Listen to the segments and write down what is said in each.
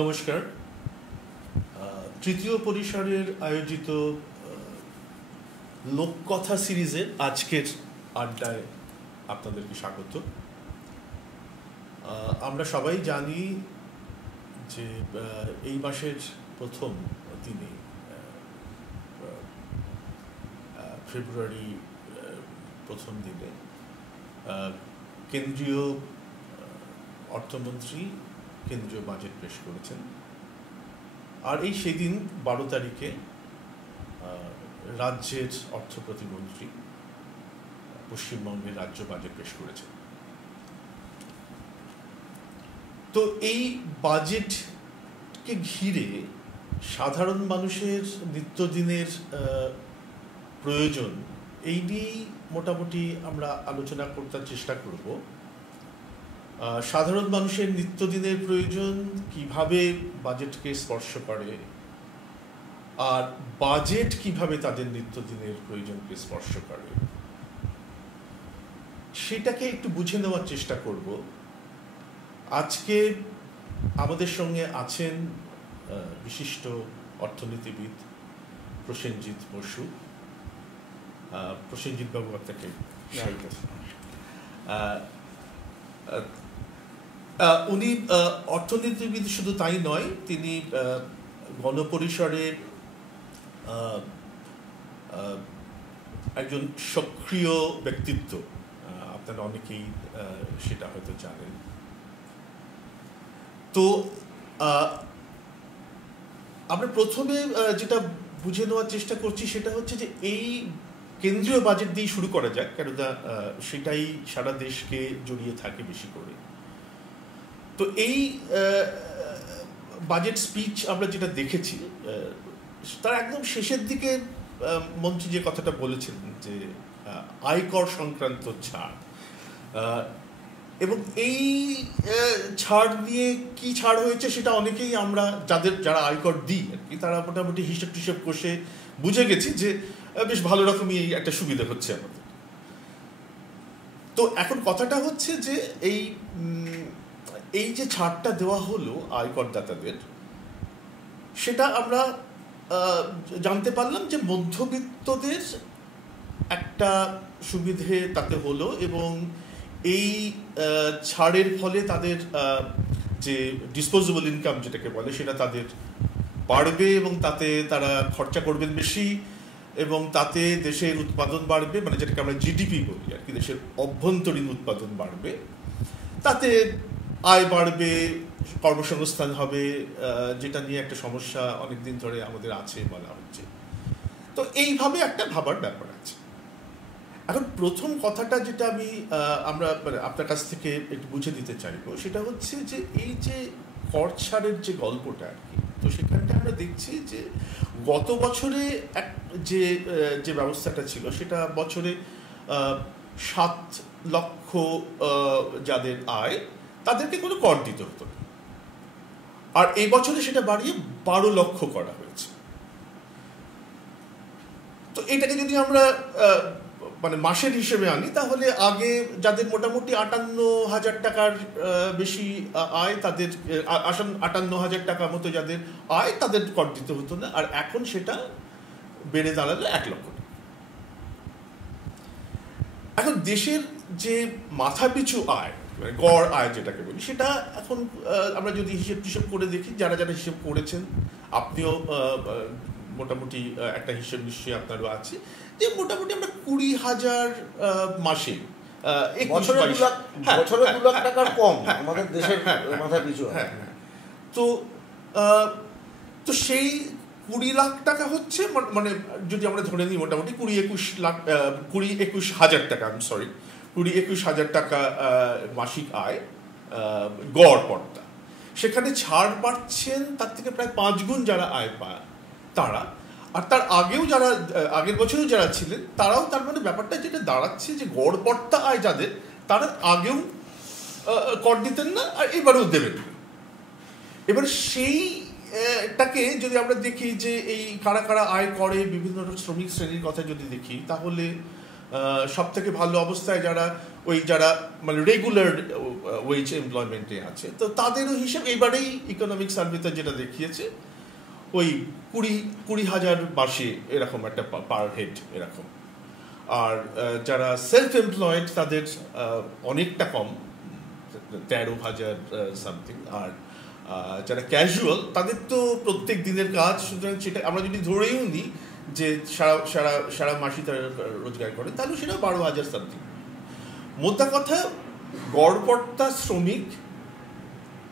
নমস্কার। তৃতীয় পরিসরের আয়োজিত লোককথা সিরিজের আজকের আড্ডায় আপনাদেরকে স্বাগত। আমরা সবাই জানি যে এই মাসের প্রথম দিনে ফেব্রুয়ারি প্রথম দিনে কেন্দ্রীয় অর্থমন্ত্রী কেন্দ্রীয় বাজেট পেশ করেছেন, আর এই সেদিন 12 তারিখে রাজ্যের অর্থ প্রতিমন্ত্রী পশ্চিমবঙ্গের রাজ্য বাজেট পেশ করেছেন। তো এই বাজেটকে ঘিরে সাধারণ মানুষের নিত্যদিনের প্রয়োজন এই নিয়েই মোটামুটি আমরা আলোচনা করতে চেষ্টা করব। সাধারণ মানুষের নিত্যদিনের প্রয়োজন কিভাবে বাজেটকে স্পর্শ করে, আর বাজেট কিভাবে তাদের নিত্যদিনের প্রয়োজনকে স্পর্শ করে, সেটাকে একটু বুঝে নেওয়ার চেষ্টা করব। আজকে আমাদের সঙ্গে আছেন বিশিষ্ট অর্থনীতিবিদ প্রসেনজিৎ বসু। প্রসেনজিৎ বাবু, আপনাকে উনি অর্থনীতিবিদ শুধু তাই নয়, তিনি গণপরিসরের একজন সক্রিয় ব্যক্তিত্ব। আপনারা অনেকেই সেটা হয়তো জানেন। তো আমরা প্রথমে যেটা বুঝে নেওয়ার চেষ্টা করছি সেটা হচ্ছে যে এই কেন্দ্রীয় বাজেট দিয়ে শুরু করা যাক, কেননা সেটাই সারা দেশকে জড়িয়ে থাকে বেশি করে। তো এই বাজেট স্পিচ আমরা যেটা দেখেছি, তার একদম শেষের দিকে মন্ত্রী যে কথাটা বলেছেন যে আয়কর সংক্রান্ত ছাড়, এবং এই ছাড় নিয়ে কি ছাড় হয়েছে সেটা অনেকেই আমরা যারা আয়কর দিই আর কি, তারা মোটামুটি হিসেব টিসেব কষে বুঝে গেছি যে বেশ ভালো রকমই একটা সুবিধা হচ্ছে আমাদের। তো এখন কথাটা হচ্ছে যে এই যে ছাড়টা দেওয়া হলো আয়করদাতাদের, সেটা আমরা জানতে পারলাম যে মধ্যবিত্তদের একটা সুবিধে তাতে হলো, এবং এই ছাড়ের ফলে তাদের যে ডিসপোজেবল ইনকাম যেটাকে বলে সেটা তাদের বাড়বে, এবং তাতে তারা খরচা করবেন বেশি, এবং তাতে দেশের উৎপাদন বাড়বে, মানে যেটাকে আমরা জিডিপি বলি আর কি, দেশের অভ্যন্তরীণ উৎপাদন বাড়বে, তাতে আয় বাড়বে, কর্মসংস্থান হবে, যেটা নিয়ে একটা সমস্যা অনেকদিন ধরে আমাদের আছে বলা হচ্ছে। তো এইভাবে একটা ভাবার ব্যাপার আছে। এখন প্রথম কথাটা যেটা আমরা আপনার কাছ থেকে একটু বুঝে দিতে চাইবো, সেটা হচ্ছে যে এই যে কর ছাড়ের যে গল্পটা আর কি, তো সেখানটা আমরা দেখছি যে গত বছরে যে ব্যবস্থাটা ছিল সেটা বছরে 7 লক্ষ যাদের আয় তাদেরকে কোনো কর দিতে হতো না, আর এই বছরে সেটা বাড়িয়ে 12 লক্ষ করা হয়েছে। তো এটাকে যদি আমরা মানে মাসের হিসেবে আনি, তাহলে আগে যাদের মোটামুটি 58,000 টাকার বেশি আয়, তাদের 58,000 টাকা মতো যাদের আয়, তাদের কর দিতে হতো না, আর এখন সেটা বেড়ে দাঁড়ালো 1 লক্ষ টাকা। এখন দেশের যে মাথাপিছু আয়, গড় আয় যেটাকে বলি, সেটা এখন আমরা যদি হিসেব করে দেখি, যারা হিসেব করেছেন, আপনিও মোটামুটি একটা হিসেব নিশ্চয়ই আপনারও আছে, যে মোটামুটি আমরা 20,000 মাসে বছরে 2 লাখ টাকার কম আমাদের দেশের মাথাপিছু। তো সেই 20 লাখ টাকা হচ্ছে, মানে যদি আমরা ধরে নিই মোটামুটি 20-21,000 টাকা, 20-21,000 টাকা মাসিক আয় গড় পর্দা। সেখানে ছাড় পাচ্ছেন তার থেকে প্রায় 5 গুণ যারা আয় পায় তারা, আর তার আগেও যারা আগের বছরেও যারা ছিলেন তারাও, তার মানে ব্যাপারটা যেটা দাঁড়াচ্ছে যে গড় পর্দা আয় যাদের, তারা আগেও কর দিতেন না, আর এবারেও দেবেন না। এবার সেইটাকে যদি আমরা দেখি যে এই কারা কারা আয় করে, বিভিন্ন শ্রমিক শ্রেণীর কথা যদি দেখি, তাহলে সব থেকে ভালো অবস্থায় যারা মানে রেগুলার ওয়েজ এমপ্লয়মেন্টে আছে, তো তাদেরও হিসেব এইবারেই ইকোনমিক সার্ভেতে যেটা দেখিয়েছে ওই 20,000 মাসে এরকম একটা পার হেড এরকম। আর যারা সেলফ এমপ্লয়েড তাদের অনেকটা কম, 13,000 সামথিং। আর যারা ক্যাজুয়াল তাদের তো প্রত্যেক দিনের কাজ, সুতরাং সেটা আমরা যদি ধরেও নিই যে সারা মাসই তারা রোজগার করে, তাহলে সেটা 12,000 সামথিং। মোদ্দা কথা, গড়পড়তা শ্রমিক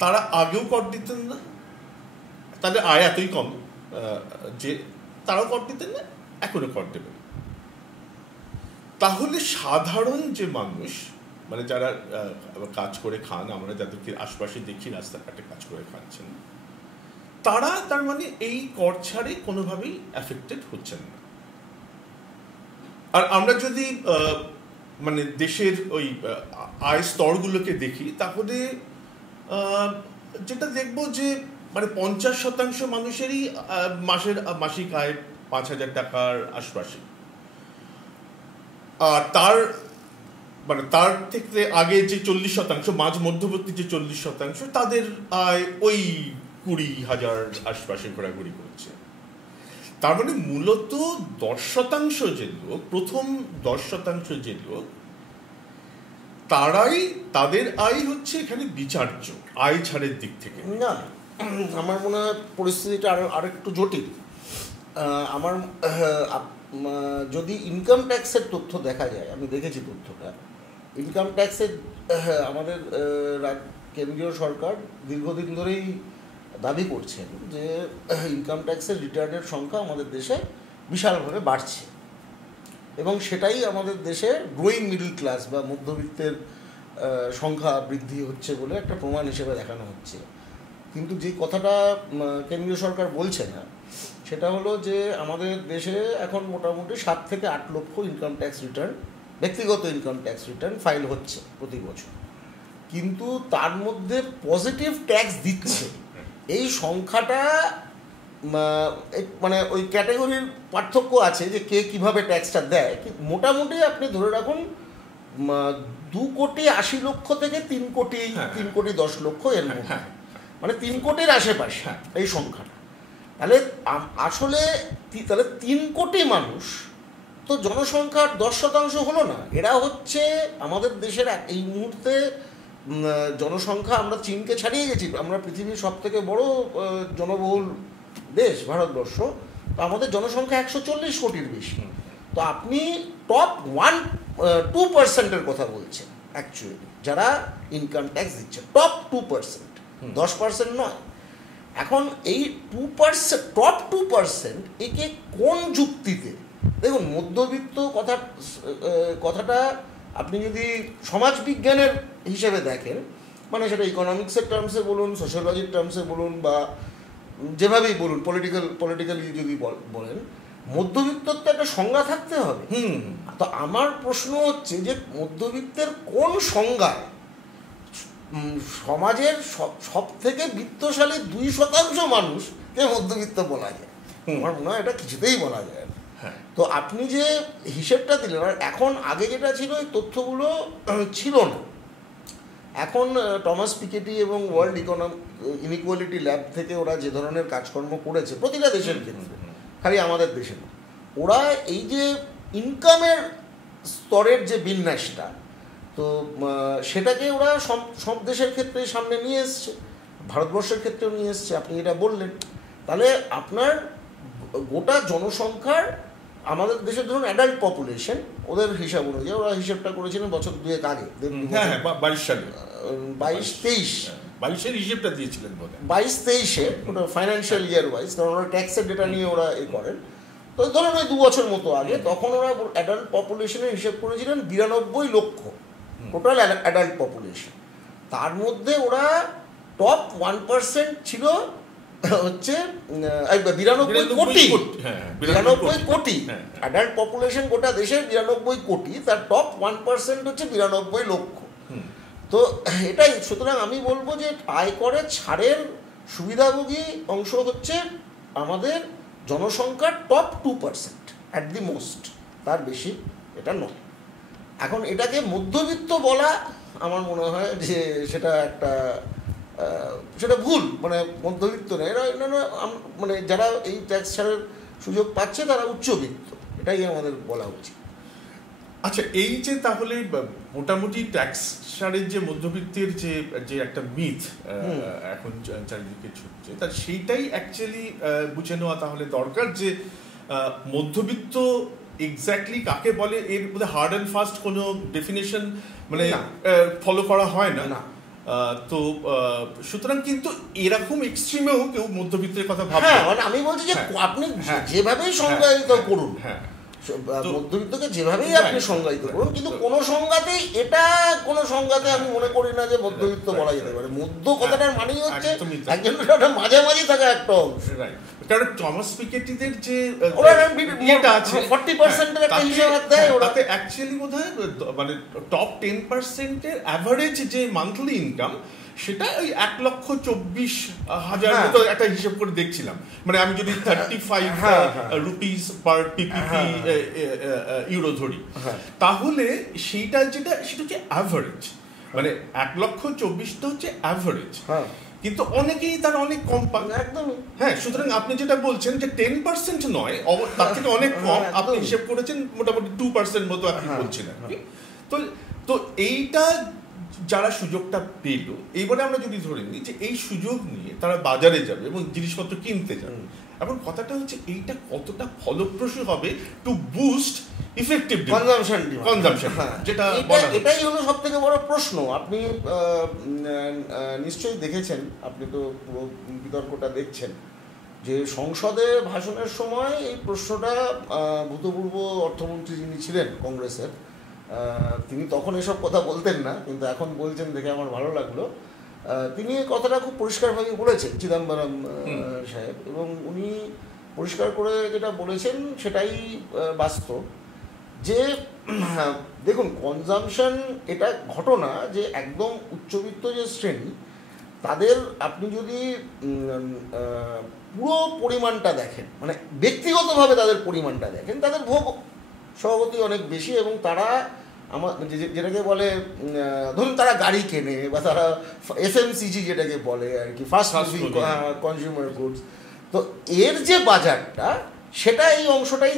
তারা আগেও কর দিতেন না, তাদের আয় এতই কম যে তারাও কর দিতেন না, এখনো কর দেবেন। তাহলে সাধারণ যে মানুষ, মানে যারা কাজ করে খান, আমরা যাদেরকে আশপাশে দেখি রাস্তাঘাটে কাজ করে খাচ্ছেন, তারা তার মানে এই কর ছাড়ে কোনোভাবেই অ্যাফেক্টেড হচ্ছেন না। আর আমরা যদি মানে দেশের ওই আয় স্তরগুলোকে দেখি, তাহলে যেটা দেখব যে মানে 50% মানুষেরই মাসিক আয় 5,000 টাকার আশপাশে। আর তার থেকে আগে যে 40%, মাঝ মধ্যবর্তী যে 40%, তাদের আয় ওই 20,000 আশপাশে ঘোরাঘুরি করছে। তার মানে মূলত 10% যে লোক, প্রথম 10% যে লোক, তাদের আয় হচ্ছে এখানে বিচার্য আয় ছাড়ের দিক থেকে। না, আমার মনে হয় পরিস্থিতিটা আরেকটু জটিল। আমার যদি ইনকাম ট্যাক্সের তথ্য দেখা যায়, আমি দেখেছি তথ্যটা, ইনকাম ট্যাক্সের আমাদের কেন্দ্রীয় সরকার দীর্ঘদিন ধরেই দাবি করছেন যে ইনকাম ট্যাক্সের রিটার্নের সংখ্যা আমাদের দেশে বিশালভাবে বাড়ছে, এবং সেটাই আমাদের দেশে গ্রোয়িং মিডল ক্লাস বা মধ্যবিত্তের সংখ্যা বৃদ্ধি হচ্ছে বলে একটা প্রমাণ হিসেবে দেখানো হচ্ছে। কিন্তু যে কথাটা কেন্দ্রীয় সরকার বলছে না, সেটা হলো যে আমাদের দেশে এখন মোটামুটি 7 থেকে 8 লক্ষ ইনকাম ট্যাক্স রিটার্ন, ব্যক্তিগত ইনকাম ট্যাক্স রিটার্ন ফাইল হচ্ছে প্রতি বছর, কিন্তু তার মধ্যে পজিটিভ ট্যাক্স দিচ্ছে এই সংখ্যাটা, মানে ওই ক্যাটাগরির পার্থক্য আছে যে কে কীভাবে ট্যাক্সটা দেয়। মোটামুটি আপনি ধরে রাখুন 2,80,00,000 থেকে 3,10,00,000 এর মধ্যে, মানে 3 কোটির আশেপাশে এই সংখ্যাটা। তাহলে আসলে 3 কোটি মানুষ তো জনসংখ্যার 10% হলো না। এরা হচ্ছে আমাদের দেশের এই মুহূর্তে জনসংখ্যা, আমরা চীনকে ছাড়িয়ে গেছি, আমরা পৃথিবীর সব থেকে বড় জনবহুল দেশ ভারতবর্ষ, তো আমাদের জনসংখ্যা 140 কোটির বেশি। তো আপনি টপ 1-2%-এর কথা বলছেন অ্যাকচুয়ালি, যারা ইনকাম ট্যাক্স দিচ্ছে টপ 2%, 10% নয়। এখন এই 2%, টপ 2%, একে কোন যুক্তিতে, দেখুন মধ্যবিত্ত কথাটা আপনি যদি সমাজবিজ্ঞানের হিসেবে দেখেন, মানে সেটা ইকোনমিক্সের টার্মসে বলুন, সোশ্যোলজির টার্মসে বলুন, বা যেভাবেই বলুন, পলিটিক্যালি যদি বলেন, মধ্যবিত্তর তো একটা সংজ্ঞা থাকতে হবে। তো আমার প্রশ্ন হচ্ছে যে মধ্যবিত্তের কোন সংজ্ঞায় সমাজের সব থেকে বিত্তশালী 2% মানুষকে মধ্যবিত্ত বলা যায়? আমার মনে হয় এটা কিছুতেই বলা যায় না। তো আপনি যে হিসেবটা দিলেন, আর এখন আগে যেটা ছিল ওই তথ্যগুলো ছিল না। এখন টমাস পিকেটি এবং ওয়ার্ল্ড ইনইকুয়ালিটি ল্যাব থেকে ওরা যে ধরনের কাজকর্ম করেছে প্রতিটা দেশের ক্ষেত্রে, খালি আমাদের দেশে না, ওরা এই যে ইনকামের স্তরের যে বিন্যাসটা, তো সেটাকে ওরা সব দেশের ক্ষেত্রে সামনে নিয়ে এসছে, ভারতবর্ষের ক্ষেত্রেও নিয়ে এসছে। আপনি এটা বললেন, তাহলে আপনার গোটা জনসংখ্যার, আমাদের দেশের ধরুন অ্যাডাল্ট পপুলেশন, ওদের হিসাব অনুযায়ী ওরা হিসাবটা করেছিলেন বছর 2 আগে, 22 সালে, 22-23 হিসেবটা দিয়েছিলেন 22-23-এ, ওটা ফাইন্যান্সিয়াল ইয়ার ওয়াইজ, কারণ ওরা ট্যাক্সের ডেটা নিয়ে ওরা করেন। তো ধরুন ওই 2 বছর মতো আগে, তখন ওরা অ্যাডাল্ট পপুলেশনের হিসেব করেছিলেন 92 লক্ষ টোটাল অ্যাডাল্ট পপুলেশন। তার মধ্যে ওরা টপ 1% ছিল হচ্ছে 92 কোটি অ্যাডাল্ট পপুলেশন গোটা দেশের 92 কোটি, তার টপ 1% হচ্ছে 92 লক্ষ। তো এটাই, সুতরাং আমি বলবো যে আয়করের ছাড়ের সুবিধাভোগী অংশ হচ্ছে আমাদের জনসংখ্যার টপ 2% অ্যাট দি মোস্ট, তার বেশি এটা নয়। এখন এটাকে মধ্যবিত্ত বলা আমার মনে হয় যে সেটা একটা সেটা ভুল, মানে মধ্যবিত্ত না, এরা মানে যারা এই ট্যাক্স ছাড়ের সুযোগ পাচ্ছে তারা উচ্চবিত্ত, এটাই আমাদের বলা উচিত। আচ্ছা, এই যে তাহলে মোটামুটি ট্যাক্স ছাড়ের যে মধ্যবিত্তের যে একটা মিথ এখন চারিদিকে ছুটছে, তার সেইটাই অ্যাকচুয়ালি বুঝে নেওয়া তাহলে দরকার যে মধ্যবিত্ত এক্স্যাক্টলি কাকে বলে এর মধ্যে হার্ড অ্যান্ড ফাস্ট কোনো ডেফিনেশন মানে ফলো করা হয় না। তো সুতরাং কিন্তু এরকম এক্সট্রিমেও কেউ মধ্যবিত্তের কথা ভাবে, মানে আমি বলছি যে আপনি যেভাবেই সংজ্ঞায়িত করুন, মধ্যবিত্তকে যেভাবেই আপনি সংজ্ঞায়িত করুন, কিন্তু কোনো সংজ্ঞাতেই কোনো সংজ্ঞাতে আমি মনে করি না যে মধ্যবিত্ত বলা যেতে পারে। মধ্য কথাটার মানেই হচ্ছে একজনের একটা মাঝামাঝি থাকা একটা অংশ। কারণ টমাস পিকেটিদের যে এটা আছে 40% একটা হিসাব দেয়, ওটাতে অ্যাকচুয়ালি বোধহয় মানে টপ 10% এর অ্যাভারেজ যে মান্থলি ইনকাম সেটা ওই 1,24,000 মতো একটা হিসাব করে দেখছিলাম। মানে আমি যদি 35 রুপিস পার পিপিপি ইউরো ধরি, তাহলে সেইটা সেটা হচ্ছে অ্যাভারেজ, মানে 1,24,000 হচ্ছে অ্যাভারেজ। কিন্তু অনেকেই তার অনেক কম পান একদমই। সুতরাং আপনি যেটা বলছেন যে 10% নয়, তার থেকে অনেক কম, আপনি হিসেব করেছেন মোটামুটি 2% মতো আপনি বলছেন আর কি। তো এইটা যারা সুযোগটা পেল, এইবারে আমরা যদি ধরে নিই যে এই সুযোগ নিয়ে তারা বাজারে যাবে এবং জিনিসপত্র কিনতে যাবে, এখন কথাটা হচ্ছে এইটা কতটা ফলপ্রসূ হবে টু বুস্ট ইফেক্টিভ কনজাম্পশন, যেটা এটাই হলো সবথেকে বড় প্রশ্ন। আপনি নিশ্চয়ই দেখেছেন, আপনি তো পুরো বিতর্কটা দেখছেন, যে সংসদে ভাষণের সময় এই প্রশ্নটা ভূতপূর্ব অর্থমন্ত্রী যিনি ছিলেন কংগ্রেসের, তিনি তখন এসব কথা বলতেন না, কিন্তু এখন বলছেন দেখে আমার ভালো লাগলো। তিনি এই কথাটা খুব পরিষ্কারভাবে বলেছেন, চিদম্বরম সাহেব, এবং উনি পরিষ্কার করে যেটা বলেছেন সেটাই বাস্তব। যে দেখুন, কনজাম্পশন এটা ঘটনা যে একদম উচ্চবিত্ত যে শ্রেণী, তাদের আপনি যদি পুরো পরিমাণটা দেখেন, মানে ব্যক্তিগতভাবে তাদের পরিমাণটা দেখেন, তাদের ভোগ স্বভাবতই অনেক বেশি, এবং তারা যেটাকে বলে ধরুন তারা গাড়ি কেনে, বা তারা এফএমসিজি যেটাকে বলে আর কি, ফাস্ট মুভিং কনজিউমার গুডস, তো এর যে বাজারটা সেটা এই অংশটাই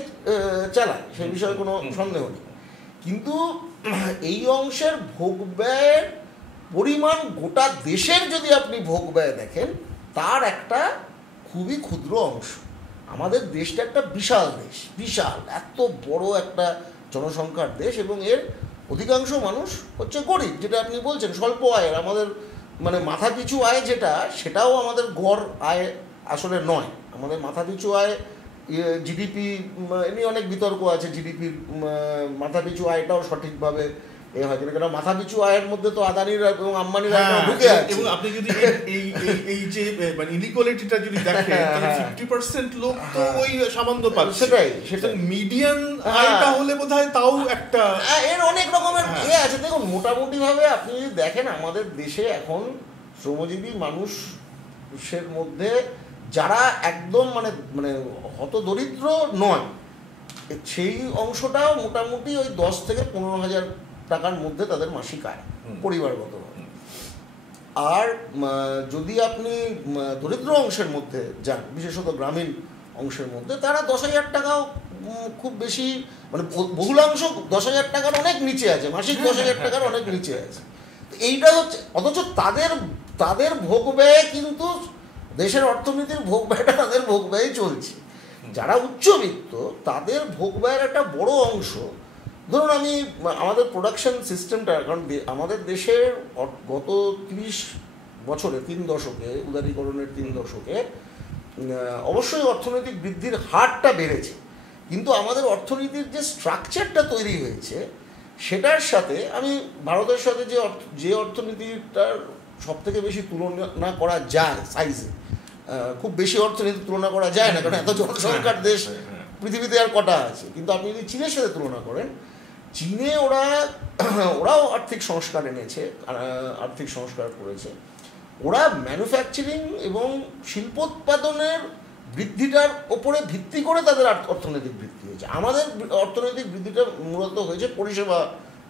চালায়, সে বিষয়ে কোনো সন্দেহ নেই। কিন্তু এই অংশের ভোগ ব্যয়ের পরিমাণ গোটা দেশের যদি আপনি ভোগ ব্যয় দেখেন, তার একটা খুবই ক্ষুদ্র অংশ। আমাদের দেশটা একটা বিশাল দেশ, বিশাল এত বড় একটা জনসংখ্যার দেশ, এবং এর অধিকাংশ মানুষ হচ্ছে গরিব, যেটা আপনি বলছেন স্বল্প আয়ের। আমাদের মানে মাথাপিছু আয় যেটা, সেটাও আমাদের গড় আয় আসলে নয়। আমাদের মাথাপিছু আয় জিডিপি নিয়ে অনেক বিতর্ক আছে, জিডিপির মাথাপিছু আয়টাও সঠিকভাবে হয় কিনা, কারণ মাথাপিছু আয়ের মধ্যে তো আদানির এবং আম্বানির ঢুকে আছে। এবং আপনি যদি এই যে মানে ইনইকুয়ালিটিটা যদি দেখেন, 50% লোক তো ওই সামান্য পাচ্ছে, সেটা মিডিয়ান আয়টা হলে বোধহয় তাও একটা এর অনেক রকমের আছে। দেখুন, মোটামুটি ভাবে আপনি যদি দেখেন, আমাদের দেশে এখন শ্রমজীবী মানুষের মধ্যে যারা একদম মানে মানে হতদরিদ্র নয়, সেই অংশটাও মোটামুটি ওই 10 থেকে 15,000 টাকার মধ্যে তাদের মাসিক আয় পরিবারগতভাবে। আর যদি আপনি দরিদ্র অংশের মধ্যে যান, বিশেষত গ্রামীণ অংশের মধ্যে, তারা 10,000 টাকাও খুব বেশি, মানে বহুলাংশ 10,000 টাকার অনেক নিচে আছে, মাসিক 10,000 টাকার অনেক নিচে আছে। এইটা হচ্ছে, অথচ তাদের ভোগ ব্যয় কিন্তু দেশের অর্থনীতির ভোগ ব্যয়টা তাদের ভোগ ব্যয় চলছে। যারা উচ্চবিত্ত তাদের ভোগ ব্যয়ের একটা বড় অংশ, ধরুন আমি আমাদের প্রোডাকশন সিস্টেমটা, কারণ আমাদের দেশের গত 30 বছরে 3 দশকে, উদারীকরণের 3 দশকে অবশ্যই অর্থনৈতিক বৃদ্ধির হারটা বেড়েছে, কিন্তু আমাদের অর্থনীতির যে স্ট্রাকচারটা তৈরি হয়েছে সেটার সাথে, আমি ভারতের সাথে যে অর্থনীতিটার সবথেকে বেশি তুলনা করা যায় সাইজে, খুব বেশি অর্থনীতি তুলনা করা যায় না, কারণ এত জনসংখ্যার দেশ পৃথিবীতে আর কটা আছে, কিন্তু আপনি যদি চীনের সাথে তুলনা করেন, চীনে ওরাও আর্থিক সংস্কার এনেছে, আর্থিক সংস্কার করেছে। ওরা ম্যানুফ্যাকচারিং এবং শিল্পোৎপাদনের বৃদ্ধিটার ওপরে ভিত্তি করে তাদের অর্থনৈতিক বৃদ্ধি হয়েছে। আমাদের অর্থনৈতিক বৃদ্ধিটা মূলত হয়েছে পরিষেবা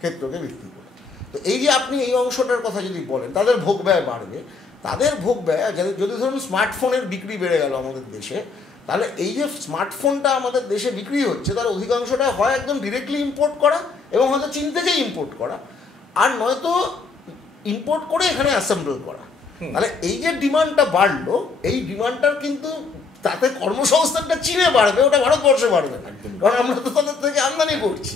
ক্ষেত্রকে ভিত্তি করে। তো এই যে আপনি এই অংশটার কথা যদি বলেন, তাদের ভোগ ব্যয় বাড়বে, তাদের ভোগ ব্যয় যদি ধরুন স্মার্টফোনের বিক্রি বেড়ে গেল আমাদের দেশে, তাহলে এই যে স্মার্টফোনটা আমাদের দেশে বিক্রি হচ্ছে তার অধিকাংশটা হয় একদম ডিরেক্টলি ইম্পোর্ট করা এবং হয়তো চীন থেকেই ইম্পোর্ট করা, আর নয়তো ইম্পোর্ট করে এখানে অ্যাসেম্বল করা। তাহলে এই যে ডিমান্ডটা বাড়লো, এই ডিমান্ডটার কিন্তু তাতে কর্মসংস্থানটা চীনে বাড়বে, ওটা ভারতবর্ষে বাড়বে না, কারণ আমরা তো তাদের থেকে আমদানি করছি।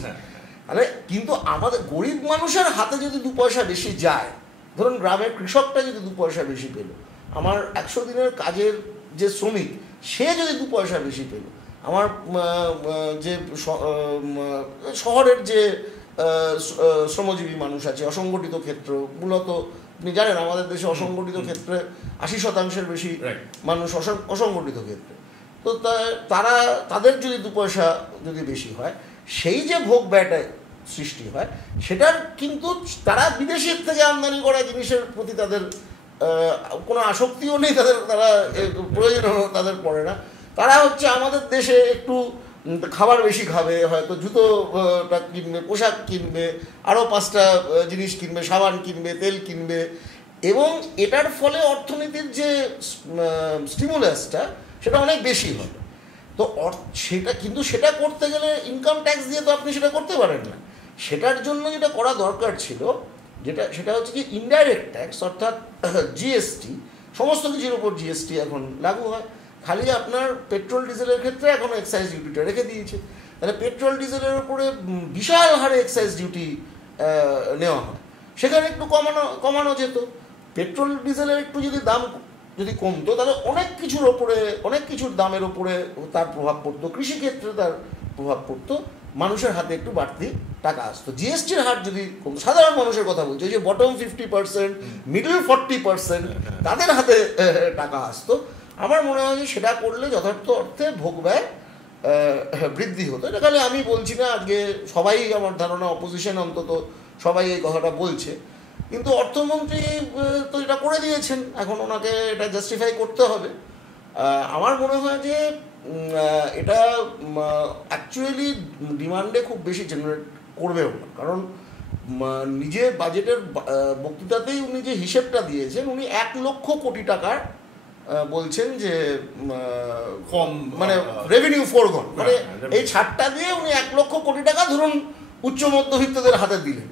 তাহলে কিন্তু আমাদের গরিব মানুষের হাতে যদি 2 পয়সা বেশি যায়, ধরুন গ্রামের কৃষকটা যদি 2 পয়সা বেশি পেল, আমার 100 দিনের কাজের যে শ্রমিক সে যদি 2 পয়সা বেশি পেল, আমার যে শহরের যে শ্রমজীবী মানুষ আছে, অসংগঠিত ক্ষেত্র, মূলত আপনি জানেন আমাদের দেশে অসংগঠিত ক্ষেত্রে 80% বেশি মানুষ অসংগঠিত ক্ষেত্রে, তো তাদের যদি 2 পয়সা যদি বেশি হয়, সেই যে ভোগ ব্যয়টা সৃষ্টি হয় সেটার কিন্তু তারা বিদেশের থেকে আমদানি করা জিনিসের প্রতি তাদের কোনো আসক্তিও নেই, তারা প্রয়োজনও তাদের পড়ে না। তারা হচ্ছে আমাদের দেশে একটু খাবার বেশি খাবে, হয়তো জুতোটা কিনবে, পোশাক কিনবে, আরও 5টা জিনিস কিনবে, সাবান কিনবে, তেল কিনবে, এবং এটার ফলে অর্থনীতির যে স্টিমুলাসটা সেটা অনেক বেশি হবে। তো সেটা করতে গেলে ইনকাম ট্যাক্স দিয়ে তো আপনি সেটা করতে পারেন না। সেটার জন্য যেটা করা দরকার ছিল, সেটা হচ্ছে কি ইনডাইরেক্ট ট্যাক্স, অর্থাৎ জিএসটি। সমস্ত কিছুর উপর জিএসটি এখন লাগু হয়, খালি আপনার পেট্রোল ডিজেলের ক্ষেত্রে এখনও এক্সাইজ ডিউটিটা রেখে দিয়েছে। তাহলে পেট্রোল ডিজেলের উপরে বিশাল হারে এক্সাইজ ডিউটি নেওয়া হয়, সেখানে একটু কমানো যেত। পেট্রোল ডিজেলের একটু যদি দাম যদি কমতো, তাহলে অনেক কিছুর দামের ওপরে তার প্রভাব পড়তো, কৃষিক্ষেত্রে তার প্রভাব পড়তো, মানুষের হাতে একটু বাড়তি টাকা আসতো। জিএসটির হার যদি কমতো, সাধারণ মানুষের কথা বলছে, যে বটম 50%, মিডল 40%, তাদের হাতে টাকা আসতো। আমার মনে হয় যে সেটা করলে যথার্থ অর্থে ভোগ ব্যয় বৃদ্ধি হতো। এটা খালি আমি বলছি না, আজকে সবাই, আমার ধারণা অপোজিশন অন্তত সবাই এই কথাটা বলছে, কিন্তু অর্থমন্ত্রী তো এটা করে দিয়েছেন, এখন ওনাকে এটা জাস্টিফাই করতে হবে। আমার মনে হয় যে এটা অ্যাকচুয়ালি ডিমান্ডে খুব বেশি জেনারেট করবেও না, কারণ নিজে বাজেটের বক্তৃতাতেই উনি যে হিসেবটা দিয়েছেন, উনি 1 লক্ষ কোটি টাকার বলছেন যে কম, মানে রেভিনিউ ফরগন, মানে এই ছাড়টা দিয়ে উনি 1 লক্ষ কোটি টাকা ধরুন উচ্চ মধ্যবিত্তদের হাতে দিলেন।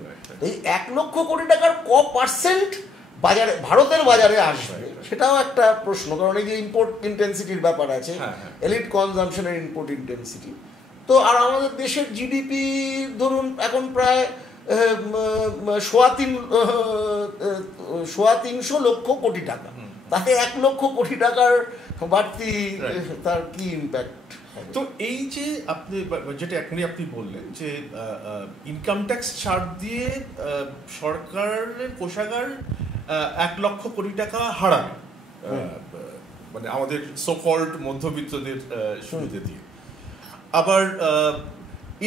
এই 1 লক্ষ কোটি টাকার % বাজারে, ভারতের বাজারে আসবে, সেটাও একটা প্রশ্ন, কারণ এই যে ইম্পোর্ট ইন্টেন্সিটির ব্যাপার আছে, এলিট কনজামশনের ইম্পোর্ট ইন্টেন্সিটি। তো আর আমাদের দেশের জিডিপি ধরুন এখন প্রায় 350 লক্ষ কোটি টাকা, তাতে 1 লক্ষ কোটি টাকার বাড়তি তার কি ইম্প্যাক্ট? তো এই যে আপনি যেটা এখনই আপনি বললেন যে ইনকাম ট্যাক্স ছাড় দিয়ে সরকারের কোষাগার 1 লক্ষ কোটি টাকা হারাবে, মানে আমাদের সোকল্ড মধ্যবিত্তদের সুবিধা দিয়ে। আবার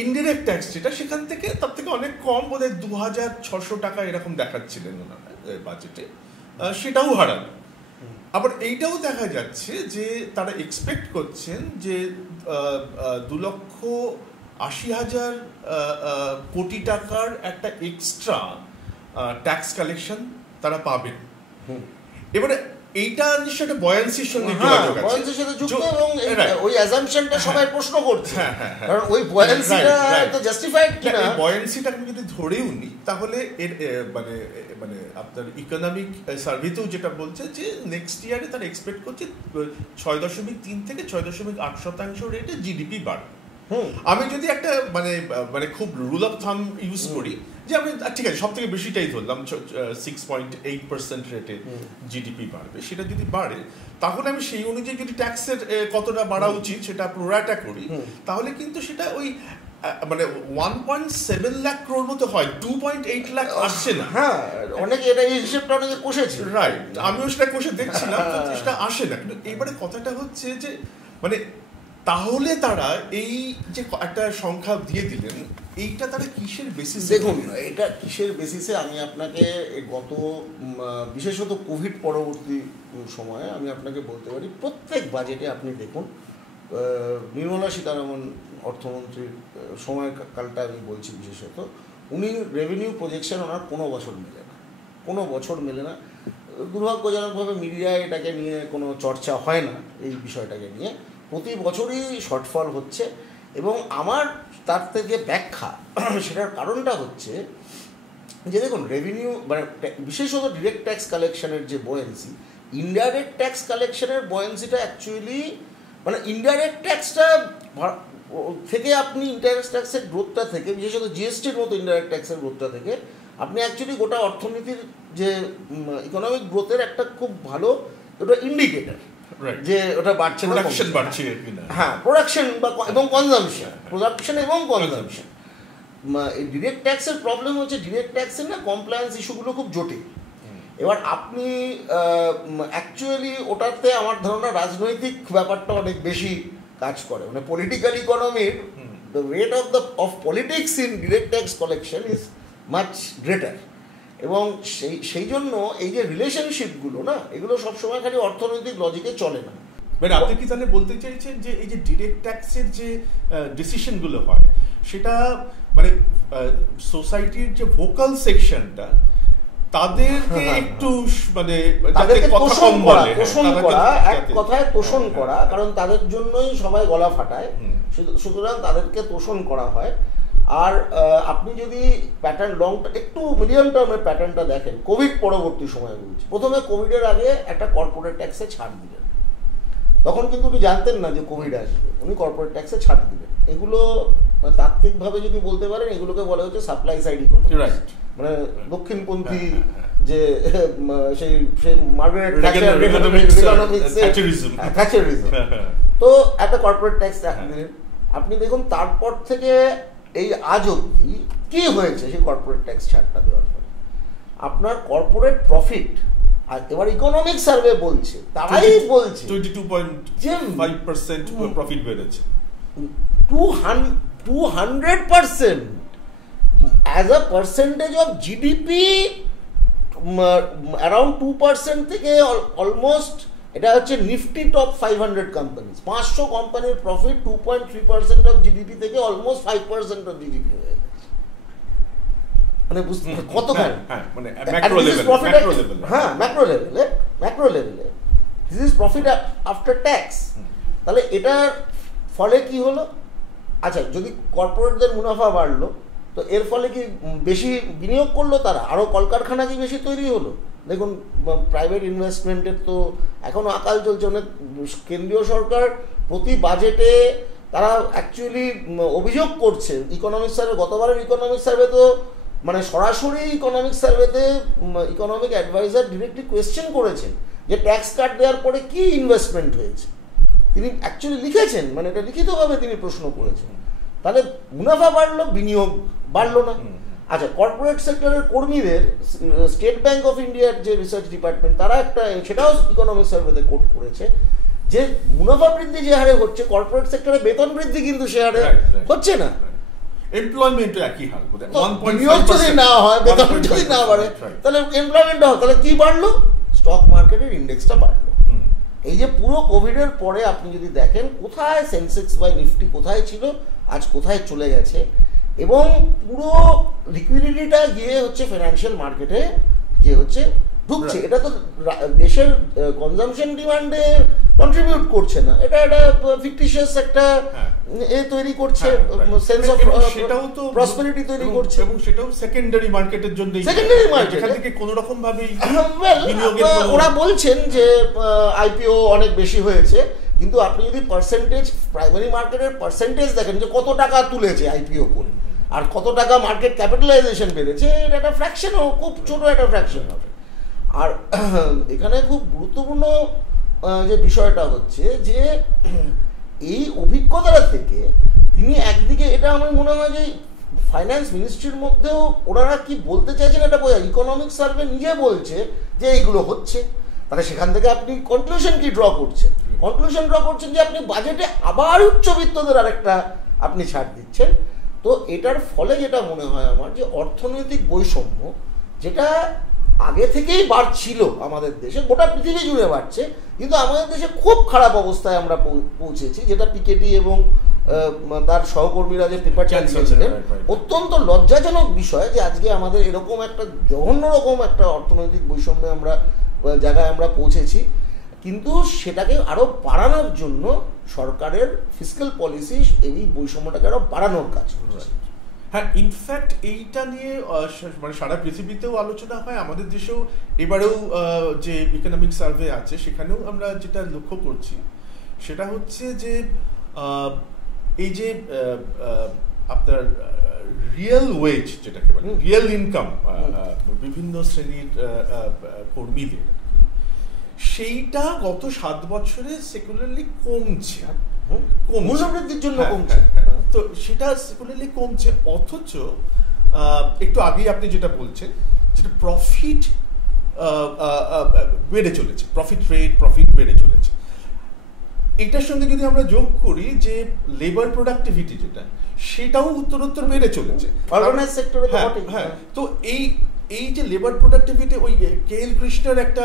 ইনডিরেক্ট ট্যাক্স যেটা, সেখান থেকে তার থেকে অনেক কম, বোধহয় 2600 টাকা এরকম দেখাচ্ছিলেন ওনারা বাজেটে, সেটাও হারাবে। আবার এইটাও দেখা যাচ্ছে যে তারা এক্সপেক্ট করছেন যে 2,80,000 কোটি টাকার একটা এক্সট্রা ট্যাক্স কালেকশন তারা পাবেন। এবারে এইটা নিশ্চয়ই একটা বয়ান্সির সঙ্গে যোগাযোগ আছে, বয়ান্সির সাথে যুক্ত, এবং ওই অ্যাজাম্পশনটা সবাই প্রশ্ন করছে, কারণ ওই বয়ান্সিটা তো জাস্টিফাইড কিনা। বয়ান্সিটা আমি যদি ধরেও নিই, তাহলে এর মানে আপনার ইকোনমিক সার্ভেতেও যেটা বলছে যে নেক্সট ইয়ারে তারা এক্সপেক্ট করছে 6.3 থেকে 6.8% রেটে জিডিপি বাড়বে। আমি যদি একটা মানে খুব রুল অফ থাম ইউজ করি, যে আমি ঠিক আছে সব থেকে বেশিটাই ধরলাম, 6.8% রেটে জিডিপি বাড়বে, সেটা যদি বাড়ে, তাহলে আমি সেই অনুযায়ী যদি ট্যাক্সের কতটা বাড়া উচিত সেটা প্রোরাটা করি, তাহলে কিন্তু সেটা ওই মানে 1.7 লাখ ক্রোড় মতো হয়, 2.8 লাখ আসছে না। হ্যাঁ, অনেকে এটা এই হিসেবটা অনেকে কষেছে, রাইট, আমিও সেটা কষে দেখছিলাম, সেটা আসে না। কিন্তু এবারে কথাটা হচ্ছে যে মানে তাহলে তারা এই যে একটা সংখ্যা দিয়ে দিলেন, এইটা তারা কিসের বেসিসে? দেখুন, এটা কিসের বেসিসে আমি আপনাকে গত বিশেষত কোভিড পরবর্তী সময়ে আমি আপনাকে বলতে পারি, প্রত্যেক বাজেটে আপনি দেখুন, নির্মলা সীতারামন অর্থমন্ত্রীর সময়কালটা আমি বলছি বিশেষত, উনি রেভিনিউ প্রজেকশন ওনার কোনো বছর মেলে না। দুর্ভাগ্যজনকভাবে মিডিয়ায় এটাকে নিয়ে কোনো চর্চা হয় না, এই বিষয়টাকে নিয়ে প্রতি বছরই শর্টফল হচ্ছে। এবং আমার তার থেকে ব্যাখ্যা সেটার কারণটা হচ্ছে যে দেখুন, রেভিনিউ মানে বিশেষত ডিরেক্ট ট্যাক্স কালেকশনের যে বয়েন্সি, ইনডাইরেক্ট ট্যাক্স কালেকশনের বয়েন্সিটা অ্যাকচুয়ালি মানে ইনডাইরেক্ট ট্যাক্সটা থেকে আপনি ইনডাইরেক্ট ট্যাক্সের গ্রোথটা থেকে, বিশেষত জিএসটির মতো ইনডাইরেক্ট ট্যাক্সের গ্রোথটা থেকে আপনি অ্যাকচুয়ালি গোটা অর্থনীতির যে ইকোনমিক গ্রোথের একটা খুব ভালো ওটা ইন্ডিকেটার, যে ওটা বাড়ছে না, হ্যাঁ, প্রোডাকশন বা এবং কনজামশন, প্রোডাকশন এবং কনজামশন। এই ডিরেক্ট ট্যাক্সের প্রবলেম হচ্ছে ডিরেক্ট ট্যাক্সের না কমপ্লায়েন্স ইস্যুগুলো খুব জটিল। এবার আপনি অ্যাকচুয়ালি ওটাতে আমার ধারণা রাজনৈতিক ব্যাপারটা অনেক বেশি কাজ করে, মানে পলিটিক্যাল ইকোনমির the weight of politics in direct tax collection is much greater. এবং সেই জন্য এই যে রিলেশনশিপগুলো না, এগুলো সবসময় খালি অর্থনৈতিক লজিকে চলে না। মানে আপনি কি তাহলে বলতে চাইছেন যে এই যে ডিরেক্ট ট্যাক্সের যে ডিসিশনগুলো হয় সেটা মানে সোসাইটির যে ভোকাল সেকশনটা তাদেরকে একটু মানে তাদেরকে তোষণ করা, এক কথায় তোষণ করা, কারণ তাদের জন্যই সবাই গলা ফাটায়, সুতরাং তাদেরকে তোষণ করা হয়। আর আপনি যদি প্যাটার্ন একটু মিডিয়াম টার্মের প্যাটার্নটা দেখেন, কোভিড পরবর্তী সময় বলছি, প্রথমে কোভিডের আগে একটা কর্পোরেট ট্যাক্সে ছাড় দিলেন, তখন কিন্তু উনি জানতেন না যে কোভিড আসবে, উনি কর্পোরেট ট্যাক্সে ছাড় দিলেন। এগুলো তাত্ত্বিকভাবে যদি বলতে পারেন এগুলোকে বলা হচ্ছে সাপ্লাই সাইড ইকোনমি, মানে দক্ষিণপন্থী যে সেই মার্গারেট থ্যাচারিজম। তো একটা কর্পোরেট ট্যাক্স দিলেন, আপনি দেখুন তারপর থেকে এই আজ অবধি কি হয়েছে সেই কর্পোরেট ট্যাক্স ছাড়টা দেওয়ার ফলে আপনার কর্পোরেট প্রফিট, আর এবার ইকোনমিক সার্ভে বলছে, তারাই বলছে 22.5% প্রফিট বেড়েছে, 200% as a percentage of GDP, around 2% থেকে অলমোস্ট, এটা হচ্ছে নিফটি টপ 500 কোম্পানিজ, 500 কোম্পানির প্রফিট 2.3% অফ জিডিপি থেকে অলমোস্ট 5% অফ জিডিপি হয়ে গেছে। মানে বুঝতে কতখানি, মানে ম্যাক্রো লেভেলে, হ্যাঁ ম্যাক্রো লেভেলে this is profit after tax. তাহলে এটার ফলে কি হলো? আচ্ছা, যদি কর্পোরেটদের মুনাফা বাড়লো তো এর ফলে কি বেশি বিনিয়োগ করলো তারা, আরও কলকারখানা কি বেশি তৈরি হলো? দেখুন প্রাইভেট ইনভেস্টমেন্টের তো এখনও আকাল চলছে। অনেক কেন্দ্রীয় সরকার প্রতি বাজেটে তারা অ্যাকচুয়ালি অভিযোগ করছে, ইকোনমিক সার্ভে, গতবারের ইকোনমিক সার্ভে তো মানে সরাসরি ইকোনমিক সার্ভেতে ইকোনমিক অ্যাডভাইজার ডিরেক্টলি কোয়েশ্চেন করেছেন যে ট্যাক্স কাট দেওয়ার পরে কি ইনভেস্টমেন্ট হয়েছে, তিনি অ্যাকচুয়ালি লিখেছেন, মানে এটা লিখিতভাবে তিনি প্রশ্ন করেছেন। তাহলে মুনাফা বাড়লো, বিনিয়োগ বাড়লো না। আচ্ছা, কর্পোরেট সেক্টরের কর্মীদের স্টেট ব্যাংক অফ ইন্ডিয়ার যে রিসার্চ ডিপার্টমেন্ট তারা একটা, সেটাও ইকোনমিক সার্ভেতে কোট করেছে যে মুনাফা বৃদ্ধি যে হারে হচ্ছে, কর্পোরেট সেক্টরে বেতন বৃদ্ধি কিন্তু সে হারে হচ্ছে না। এমপ্লয়মেন্ট একই হাল, বিনিয়োগ যদি না হয়, বেতন যদি না বাড়ে, তাহলে এমপ্লয়মেন্ট হয়, তাহলে কি বাড়লো? স্টক মার্কেটের ইন্ডেক্সটা বাড়লো। এই যে পুরো কোভিডের পরে আপনি যদি দেখেন কোথায় সেন্সেক্স বা নিফটি কোথায় ছিল, আজ কোথায় চলে গেছে, এবং পুরো লিকুইডিটিটা গিয়ে হচ্ছে ফিনান্সিয়াল মার্কেটে গিয়ে হচ্ছে ঢুকছে। এটা তো দেশের কনজামশন ডিমান্ডে কন্ট্রিবিউট করছে না, এটা একটা ফিকটিশিয়াস একটা এ তৈরি করছে, সেন্স অফ প্রসপেরিটি তৈরি করছে, এবং সেটাও সেকেন্ডারি মার্কেটের জন্য, সেকেন্ডারি মার্কেট থেকে কোনো রকম ভাবে ওরা বলছেন যে আইপিও অনেক বেশি হয়েছে, কিন্তু আপনি যদি পার্সেন্টেজ, প্রাইমারি মার্কেটের পার্সেন্টেজ দেখেন যে কত টাকা তুলেছে আইপিও করে আর কত টাকা মার্কেট ক্যাপিটালাইজেশন বেড়েছে, এটা একটা ফ্র্যাকশনও, খুব ছোট একটা ফ্র্যাকশন হবে। আর এখানে খুব গুরুত্বপূর্ণ যে বিষয়টা হচ্ছে যে এই অভিজ্ঞতা থেকে তিনি একদিকে, এটা আমার মনে হয় যে ফাইন্যান্স মিনিস্ট্রির মধ্যেও ওনারা কি বলতে চাইছেন এটা বোঝা, ইকোনমিক সার্ভে নিজে বলছে যে এইগুলো হচ্ছে, তাহলে সেখান থেকে আপনি কনক্লুশন কি ড্র করছেন? কনক্লুশন ড্র করছেন যে আপনি বাজেটে আবার উচ্চবিত্তদের আরেকটা আপনি ছাড় দিচ্ছেন। তো এটার ফলে যেটা মনে হয় আমার, যে অর্থনৈতিক বৈষম্য, যেটা আগে থেকেই বাড়ছিল আমাদের দেশে, গোটা পৃথিবী জুড়ে বাড়ছে, কিন্তু আমাদের দেশে খুব খারাপ অবস্থায় আমরা পৌঁছেছি, যেটা পিকেটি এবং তার সহকর্মীরা যে পেপার চালিয়েছিলেন। অত্যন্ত লজ্জাজনক বিষয় যে আজকে আমাদের এরকম একটা জঘন্য রকম একটা অর্থনৈতিক বৈষম্যে আমরা জায়গায় আমরা পৌঁছেছি। কিন্তু সেটাকে আরও বাড়ানোর জন্য সরকারের ফিসক্যাল পলিসি এই বৈষম্যটাকে আরও বাড়ানোর কাজ করছে। হ্যাঁ, ইনফ্যাক্ট এইটা নিয়ে মানে সারা পৃথিবীতেও আলোচনা হয়, আমাদের দেশেও এবারেও যে ইকোনমিক সার্ভে আছে সেখানেও আমরা যেটা লক্ষ্য করছি সেটা হচ্ছে যে এই যে আপনার রিয়েল ওয়েজ যেটাকে বলে, রিয়েল ইনকাম বিভিন্ন শ্রেণীর কর্মীদের, সেইটা গত 7 বছরে সেকুলারলি কমছে, মূল্যবৃদ্ধির জন্য কমছে। তো সেটা সেকুলারলি কমছে, অথচ একটু আগেই আপনি যেটা বলছেন, যেটা প্রফিট বেড়ে চলেছে, প্রফিট বেড়ে চলেছে। এটার সঙ্গে যদি আমরা যোগ করি যে লেবার প্রোডাক্টিভিটি যেটা, সেটাও উত্তরোত্তর বেড়ে চলেছে অর্গানাইজ সেক্টরে। হ্যাঁ, তো এই যে লেবার প্রোডাক্টিভিটি, ওই কে এল কৃষ্ণের একটা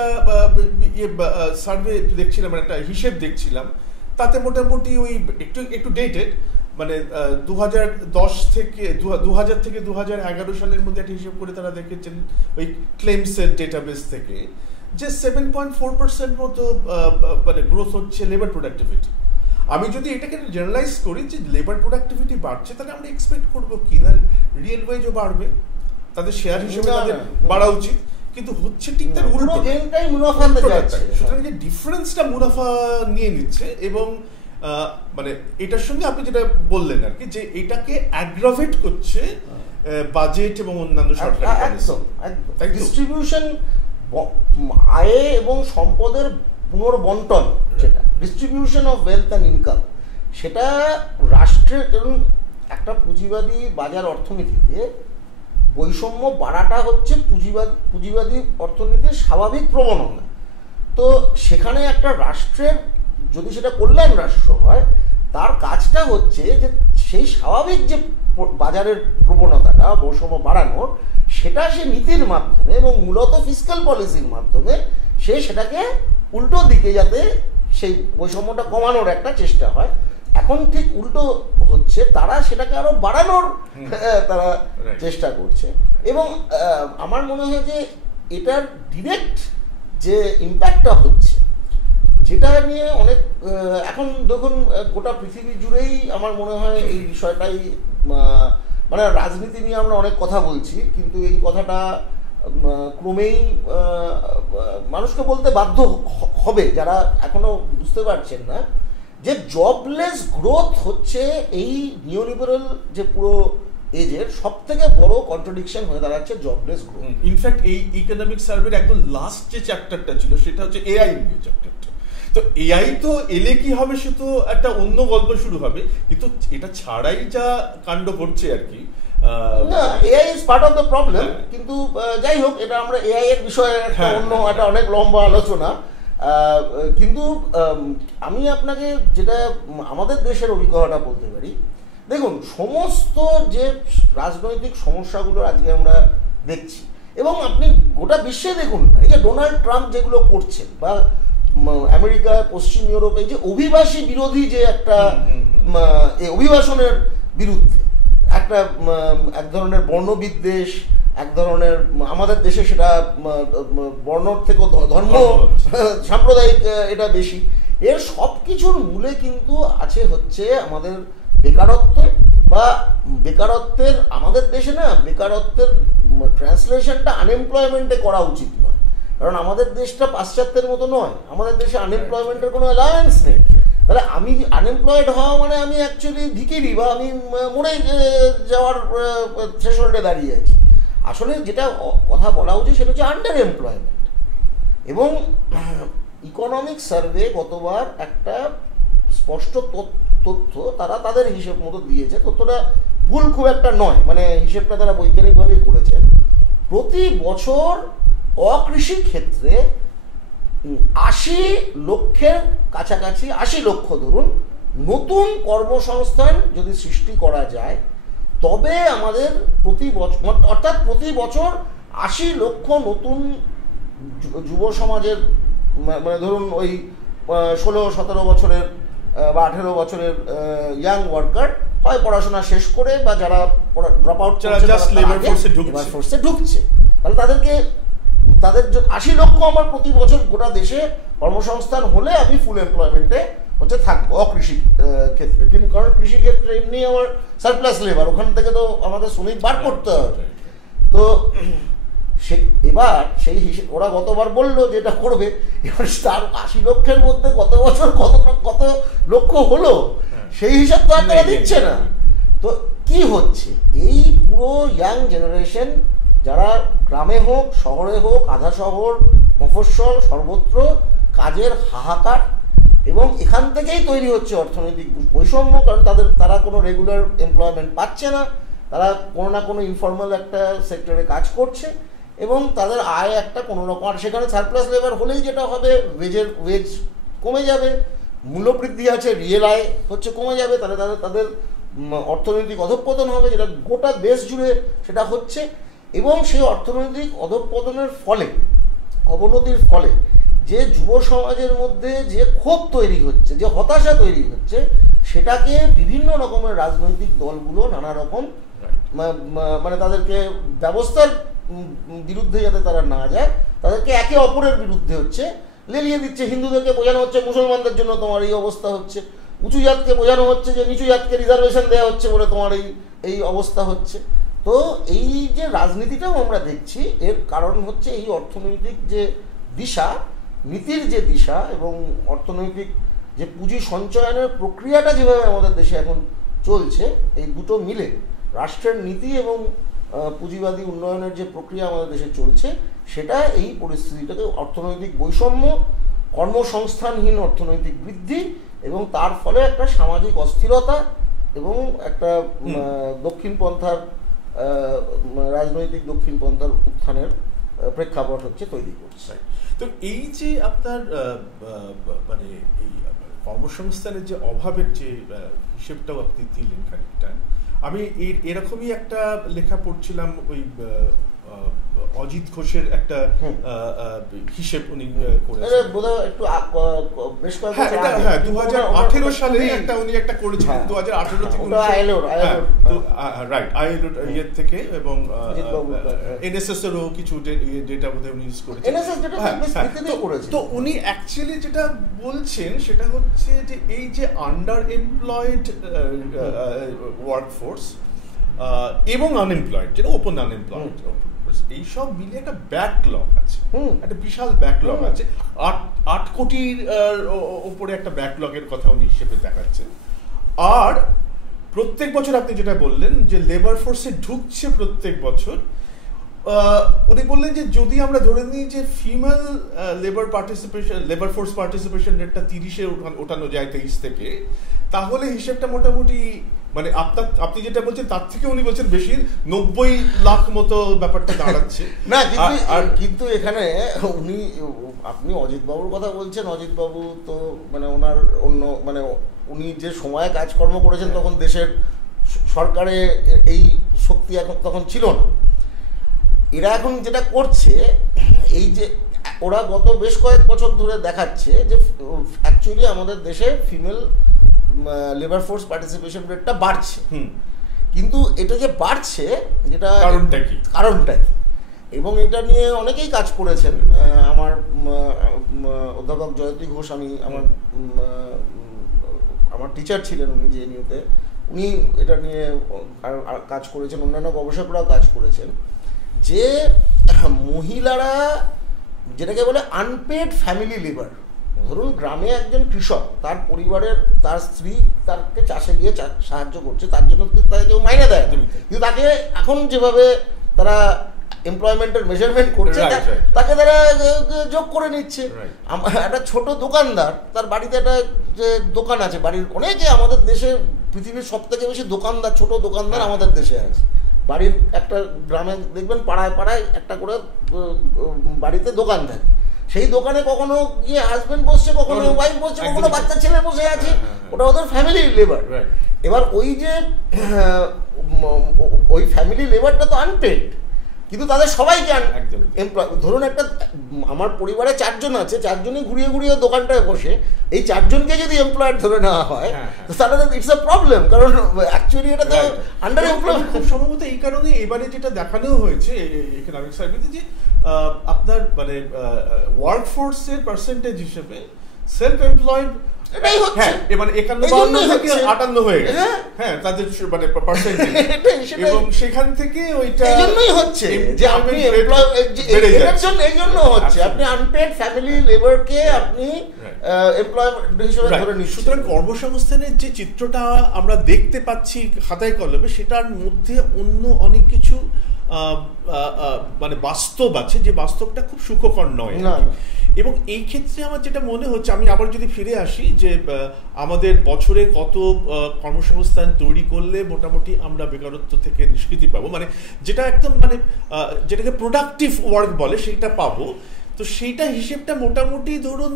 সার্ভে দেখছিলাম, একটা হিসেব দেখছিলাম, তাতে মোটামুটি ওই একটু ডেটেড, মানে 2010 থেকে 2011 সালের মধ্যে একটা হিসেব করে তারা দেখেছেন ওই ক্লেমসের ডেটাবেস থেকে, যে 7.4% মতো মানে গ্রোথ হচ্ছে লেবার প্রোডাক্টিভিটি। আমি যদি এটাকে জেনারেলাইজ করি যে লেবার প্রোডাক্টিভিটি বাড়ছে, তাহলে আমরা এক্সপেক্ট করবো কি না রিয়েল ওয়েজও বাড়বে, তাদের শেয়ার হিসেবে তাদের বাড়া উচিত, কিন্তু হচ্ছে ঠিক তার উল্টো, সুতরাং যে ডিফারেন্সটা মুনাফা নিয়ে নিচ্ছে। এবং মানে এটার সঙ্গে আপনি যেটা বললেন আর কি, যে এটাকে অ্যাগ্রাভেট করছে বাজেট এবং অন্যান্য সরকারি ডিস্ট্রিবিউশন, আয়ে এবং সম্পদের পুনর্বন্টন, যেটা distribution of wealth and income, সেটা রাষ্ট্রের, কারণ একটা পুঁজিবাদী বাজার অর্থনীতিতে বৈষম্য বাড়াটা হচ্ছে পুঁজিবাদী অর্থনীতির স্বাভাবিক প্রবণতা। তো সেখানে একটা রাষ্ট্রের যদি সেটা কল্যাণ রাষ্ট্র হয়, তার কাজটা হচ্ছে যে সেই স্বাভাবিক যে বাজারের প্রবণতাটা বৈষম্য বাড়ানোর, সেটা সে নীতির মাধ্যমে এবং মূলত ফিসক্যাল পলিসির মাধ্যমে সে সেটাকে উল্টো দিকে যাতে সেই বৈষম্যটা কমানোর একটা চেষ্টা হয়। এখন ঠিক উল্টো হচ্ছে, তারা সেটাকে আরো বাড়ানোর তারা চেষ্টা করছে। এবং আমার মনে হয় যে এটার ডিরেক্ট যে ইম্প্যাক্টটা হচ্ছে, যেটা নিয়ে অনেক এখন দেখুন গোটা পৃথিবী জুড়েই আমার মনে হয় এই বিষয়টাই, মানে রাজনীতি নিয়ে আমরা অনেক কথা বলছি, কিন্তু এই কথাটা ক্রমেই মানুষকে বলতে বাধ্য হবে যারা এখনো বুঝতে পারছেন না যে জবলেস গ্রোথ হচ্ছে এই নিওলিবারাল যে পুরো এজের সব থেকে বড় কন্ট্রাডিকশন হয়ে দাঁড়াচ্ছে জবলেস গ্রোথ। ইনফ্যাক্ট এই ইকোনমিক সার্ভের একদম লাস্ট যে চ্যাপ্টারটা ছিল সেটা হচ্ছে এআই নিয়ে চ্যাপ্টারটা। তো এআই তো এলে কি হবে, সে তো একটা অন্য গল্প শুরু হবে, কিন্তু এটা ছাড়াই যা কাণ্ড করছে আর কি, না AI is part of the problem. কিন্তু যাই হোক, এটা আমরা এআই এর বিষয়ে একটা অন্য একটা অনেক লম্বা আলোচনা। কিন্তু আমি আপনাকে যেটা আমাদের দেশের অভিজ্ঞতাটা বলতে পারি, দেখুন সমস্ত যে রাজনৈতিক সমস্যাগুলো আজকে আমরা দেখছি, এবং আপনি গোটা বিশ্বে দেখুন, এই যে ডোনাল্ড ট্রাম্প যেগুলো করছেন, বা আমেরিকা, পশ্চিম ইউরোপে যে অভিবাসী বিরোধী যে একটা অভিবাসনের বিরুদ্ধে একটা এক ধরনের বর্ণবিদ্বেষ, এক ধরনের আমাদের দেশে সেটা বর্ণ থেকে ধর্ম সাম্প্রদায়িক এটা বেশি, এর সব কিছুর মূলে কিন্তু আছে হচ্ছে আমাদের বেকারত্ব, বা বেকারত্বের আমাদের দেশে না বেকারত্বের ট্রান্সলেশনটা আনএমপ্লয়মেন্টে করা উচিত নয়, কারণ আমাদের দেশটা পাশ্চাত্যের মতো নয়, আমাদের দেশে আনএমপ্লয়মেন্টের কোনো অ্যালায়েন্স নেই। তাহলে আমি আনএমপ্লয়েড হওয়া মানে আমি অ্যাকচুয়ালি ভিখিরি, বা আমি মরে যাওয়ার থ্রেশহোল্ডে দাঁড়িয়ে আছি। আসলে যেটা কথা বলা উচিত সেটা হচ্ছে আন্ডার এমপ্লয়মেন্ট। এবং ইকোনমিক সার্ভে গতবার একটা স্পষ্ট তথ্য তারা তাদের হিসেব মতো দিয়েছে, তথ্যটা ভুল খুব একটা নয়, মানে হিসেবটা তারা বৈজ্ঞানিকভাবে করেছেন। প্রতি বছর অকৃষি ক্ষেত্রে 80 লক্ষের কাছাকাছি, 80 লক্ষ ধরুন, নতুন কর্মসংস্থান যদি সৃষ্টি করা যায়, তবে আমাদের প্রতি বছর, অর্থাৎ প্রতি বছর 80 লক্ষ নতুন যুব সমাজের, মানে ধরুন ওই 16-17 বছরের বা 18 বছরের ইয়াং ওয়ার্কার হয় পড়াশোনা শেষ করে বা যারা ড্রপ আউট লেবার ফোর্সে ঢুকছে, তাহলে তাদের 80 লক্ষ আমার প্রতি বছর গোটা দেশে কর্মসংস্থান হলে আমি ফুল এমপ্লয়মেন্টে হচ্ছে থাকবো অকৃষি ক্ষেত্রে। কিন্তু কারণ কৃষি ক্ষেত্রে এমনি আমার সারপ্লাস লেবার, ওখান থেকে তো আমাদের শ্রমিক বার করতে হবে। তো এবার সেই হিসেবে ওরা গতবার বললো যেটা করবে, এবার তার 80 লক্ষের মধ্যে কত বছর কত লক্ষ হলো সেই হিসাব তো আর তারা দিচ্ছে না। তো কি হচ্ছে, এই পুরো ইয়াং জেনারেশন যারা গ্রামে হোক শহরে হোক, আধা শহর মফস্বল সর্বত্র কাজের হাহাকার, এবং এখান থেকেই তৈরি হচ্ছে অর্থনৈতিক বৈষম্য। কারণ তারা কোনো রেগুলার এমপ্লয়মেন্ট পাচ্ছে না, তারা কোনো না কোনো ইনফর্মাল একটা সেক্টরে কাজ করছে এবং তাদের আয় একটা কোনো রকম, আর সেখানে সারপ্লাস লেবার হলেই যেটা হবে ওয়েজ কমে যাবে, মূল্যবৃদ্ধি আছে, রিয়েল আয় হচ্ছে কমে যাবে, তাহলে তাদের অর্থনৈতিক অধঃপতন হবে, যেটা গোটা দেশ জুড়ে সেটা হচ্ছে। এবং সেই অর্থনৈতিক অধঃপতনের ফলে, অবনতির ফলে যে যুব সমাজের মধ্যে যে ক্ষোভ তৈরি হচ্ছে, যে হতাশা তৈরি হচ্ছে, সেটাকে বিভিন্ন রকমের রাজনৈতিক দলগুলো নানা রকম মানে তাদেরকে ব্যবস্থার বিরুদ্ধে যাতে তারা না যায়, তাদেরকে একে অপরের বিরুদ্ধে হচ্ছে লেলিয়ে দিচ্ছে। হিন্দুদেরকে বোঝানো হচ্ছে মুসলমানদের জন্য তোমার এই অবস্থা হচ্ছে, উঁচু জাতকে বোঝানো হচ্ছে যে নিচু জাতকে রিজার্ভেশন দেওয়া হচ্ছে বলে তোমার এই অবস্থা হচ্ছে। তো এই যে রাজনীতিটাও আমরা দেখছি, এর কারণ হচ্ছে এই অর্থনৈতিক যে দিশা, নীতির যে দিশা এবং অর্থনৈতিক যে পুঁজি সঞ্চয়নের প্রক্রিয়াটা যেভাবে আমাদের দেশে এখন চলছে, এই দুটো মিলে রাষ্ট্রের নীতি এবং পুঁজিবাদী উন্নয়নের যে প্রক্রিয়া আমাদের দেশে চলছে, সেটা এই পরিস্থিতিটাকে অর্থনৈতিক বৈষম্য, কর্মসংস্থানহীন অর্থনৈতিক বৃদ্ধি এবং তার ফলে একটা সামাজিক অস্থিরতা এবং একটা দক্ষিণপন্থার রাজনৈতিক দক্ষিণপন্থার উত্থানের প্রেক্ষাপট হচ্ছে তৈরি করছে। তো এই যে আপনার মানে এই কর্মসংস্থানের যে অভাবের যে হিসেবটাও আপনি দিলেন খানিকটা, আমি এরকমই একটা লেখা পড়ছিলাম, ওই অজিত ঘোষের একটা হিসেব উনি করেছেন, বেশ 2018 সালে একটা উনি একটা করেছিলেন, 2018 থেকে রাইট আইএলও থেকে, এবং এনএসএস এরও কিছু ডেটা বোধহয় উনি ইউজ করেছেন। তো উনি অ্যাকচুয়ালি যেটা বলছেন সেটা হচ্ছে যে এই যে আন্ডার এমপ্লয়েড ওয়ার্কফোর্স এবং আনএমপ্লয়েড, যেটা ওপেন আনএমপ্লয়েড, এইসব মিলে একটা ব্যাকলগ আছে, একটা বিশাল ব্যাকলগ আছে, 8 কোটির উপরে একটা ব্যাকলগের কথা উনি হিসেবে দেখাচ্ছেন। আর প্রত্যেক বছর আপনি যেটা বললেন যে লেবার ফোর্সে ঢুকছে প্রত্যেক বছর, উনি বললেন যে যদি আমরা ধরে নিই যে ফিমেল লেবার ফোর্স পার্টিসিপেশন রেটটা 30-এ ওঠানো যায় 23 থেকে, তাহলে হিসেবটা মোটামুটি মানে আপনি যেটা বলছেন তার থেকে উনি বলছেন বেশি, 90 লাখ মতো ব্যাপারটা দাঁড়াচ্ছে না। কিন্তু এখানে আপনি অজিত বাবুর কথা বলছেন, অজিত বাবু তো মানে ওনার অন্য মানে উনি যে সময়ে কাজকর্ম করেছেন তখন দেশের সরকারে এই শক্তি এখন তখন ছিল না। এরা এখন যেটা করছে, এই যে ওরা গত বেশ কয়েক বছর ধরে দেখাচ্ছে যে অ্যাকচুয়ালি আমাদের দেশে ফিমেল লেবার ফোর্স পার্টিসিপেশন রেটটা বাড়ছে, কিন্তু এটা যে বাড়ছে যেটা কারণটা কি, এবং এটা নিয়ে অনেকেই কাজ করেছেন। আমার অধ্যাপক জয়তী ঘোষ, আমার টিচার ছিলেন উনি জেএনইউতে, উনি এটা নিয়ে কাজ করেছেন, অন্যান্য গবেষকরাও কাজ করেছেন, যে মহিলারা যেটাকে বলে আনপেড ফ্যামিলি লেবার। ধরুন গ্রামে একজন কৃষক, তার পরিবারের তার স্ত্রী তাকে চাষে গিয়ে সাহায্য করছে, তার জন্য তাকে কেউ মাইনে দেয়, কিন্তু তাকে এখন যেভাবে তারা এমপ্লয়মেন্টের মেজারমেন্ট করছে তাকে তারা যোগ করে নিচ্ছে। একটা ছোট দোকানদার, তার বাড়িতে একটা যে দোকান আছে, বাড়ির অনেকে আমাদের দেশে পৃথিবীর সব থেকে বেশি দোকানদার, ছোট দোকানদার আমাদের দেশে আছে। বাড়ির একটা গ্রামে দেখবেন পাড়ায় পাড়ায় একটা করে বাড়িতে দোকান থাকে, সেই দোকানে কখনো গিয়ে হাজবেন্ড বসছে, কখনো ওয়াইফ বসছে, কখনো বাচ্চা ছেলে বসে আছে, ওটা ওদের ফ্যামিলি লেবার। এবার ওই যে ওই ফ্যামিলি লেবারটা তো আনপেড, কিন্তু তাদের সবাইকে এমপ্লয়, ধরুন একটা আমার পরিবারে 4 জন আছে, 4 জনই ঘুরিয়ে ঘুরিয়ে দোকানটায় বসে, এই 4 জনকে যদি এমপ্লয়ার ধরে নেওয়া হয় তাহলে ইটস আ প্রবলেম, কারণ অ্যাকচুয়ালি এটা তো আন্ডার এমপ্লয়। খুব সম্ভবত এই কারণে এবারে যেটা দেখানো হয়েছে ইকোনমিক সার্ভেতে যে আপনার মানে ওয়ার্কফোর্সের পার্সেন্টেজ হিসেবে সেলফ এমপ্লয়েড এটাই হচ্ছে, মানে 51 থেকে 58 হয়ে গেছে, হ্যাঁ তাদের মানে পার্সেন্টেজ, এবং সেখান থেকে ওইটা এইজন্যই হচ্ছে যে আপনি এর জন্য এইজন্য হচ্ছে আপনি আনপেড ফ্যামিলি লেবারকে আপনি এমপ্লয়মেন্ট হিসেবে ধরে নিচ্ছেন। সুতরাং কর্মসংস্থানের যে চিত্রটা আমরা দেখতে পাচ্ছি খাতায় কলমে, সেটার মধ্যে অন্য অনেক কিছু মানে বাস্তব আছে, যে বাস্তবটা খুব সুখকর নয়। এবং এই ক্ষেত্রে আমার যেটা মনে হচ্ছে, আমি আবার যদি ফিরে আসি যে আমাদের বছরে কত কর্মসংস্থান তৈরি করলে মোটামুটি আমরা বেকারত্ব থেকে নিষ্কৃতি পাবো, মানে যেটা একদম মানে যেটাকে প্রোডাক্টিভ ওয়ার্ক বলে সেটা পাবো, তো সেইটা হিসেবটা মোটামুটি ধরুন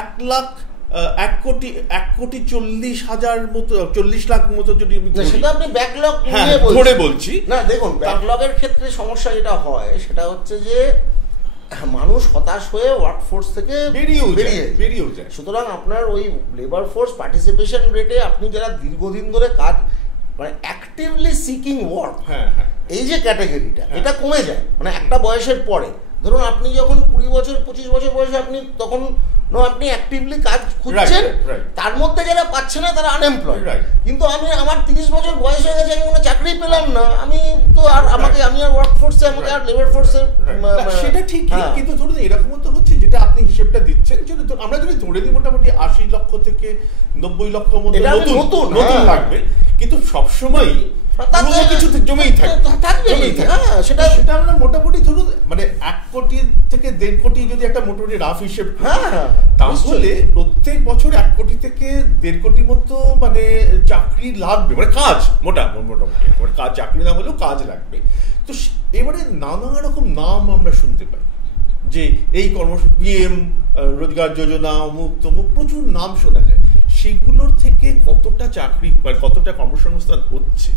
1,40,000,000 মতো, 40 লাখ মতো যদি সেটা আপনি ব্যাকলগ ধরে বলছি না। দেখুন ব্যাকলগের ক্ষেত্রে সমস্যা যেটা হয় সেটা হচ্ছে যে মানুষ হতাশ হয়ে ওয়ার্কফোর্স থেকে বেরিয়ে যায়। সুতরাং আপনার ওই লেবার ফোর্স পার্টিসিপেশন রেটে আপনি যারা দীর্ঘদিন ধরে কাজ মানে অ্যাক্টিভলি সিকিং ওয়ার্ক, এই যে ক্যাটাগরিটা এটা কমে যায় মানে একটা বয়সের পরে। ধরুন আপনি যখন 20 বছর 25 বছর বয়সে আপনি তখন আপনি অ্যাক্টিভলি কাজ খুঁজছেন, তার মধ্যে যারা পাচ্ছে না তারা আনএমপ্লয়েড। কিন্তু আমার 30 বছর বয়স হয়ে গেছে, আমি কোনো চাকরি পেলাম না, আমি তো আর আমি আর ওয়ার্কফোর্সে আমাকে আর লেবার ফোর্সে, সেটা ঠিক। কিন্তু ধরুন এরকমও তো হচ্ছে যেটা আপনি হিসেবটা দিচ্ছেন, আমরা যদি ধরে নিই মোটামুটি 80 লক্ষ থেকে 90 লক্ষ মতো নতুন লাগবে, কিন্তু সবসময় কিছু জমেই থাকবে। সেটা আমরা মোটামুটি ধরুন মানে 1 কোটি থেকে 1.5 কোটি যদি একটা মোটামুটি রাফ হিসেব, তাহলে প্রত্যেক বছর 1 কোটি থেকে 1.5 কোটি মতো মানে চাকরি লাগবে, মানে কাজ মোটামুটি কাজ, চাকরি না হলেও কাজ লাগবে। তো এবারে নানা রকম নাম আমরা শুনতে পাই, যে এই পিএম রোজগার যোজনা, অমুক তমুক, প্রচুর নাম শোনা যায়। সেগুলোর থেকে কতটা চাকরি বা কতটা কর্মসংস্থান হচ্ছে,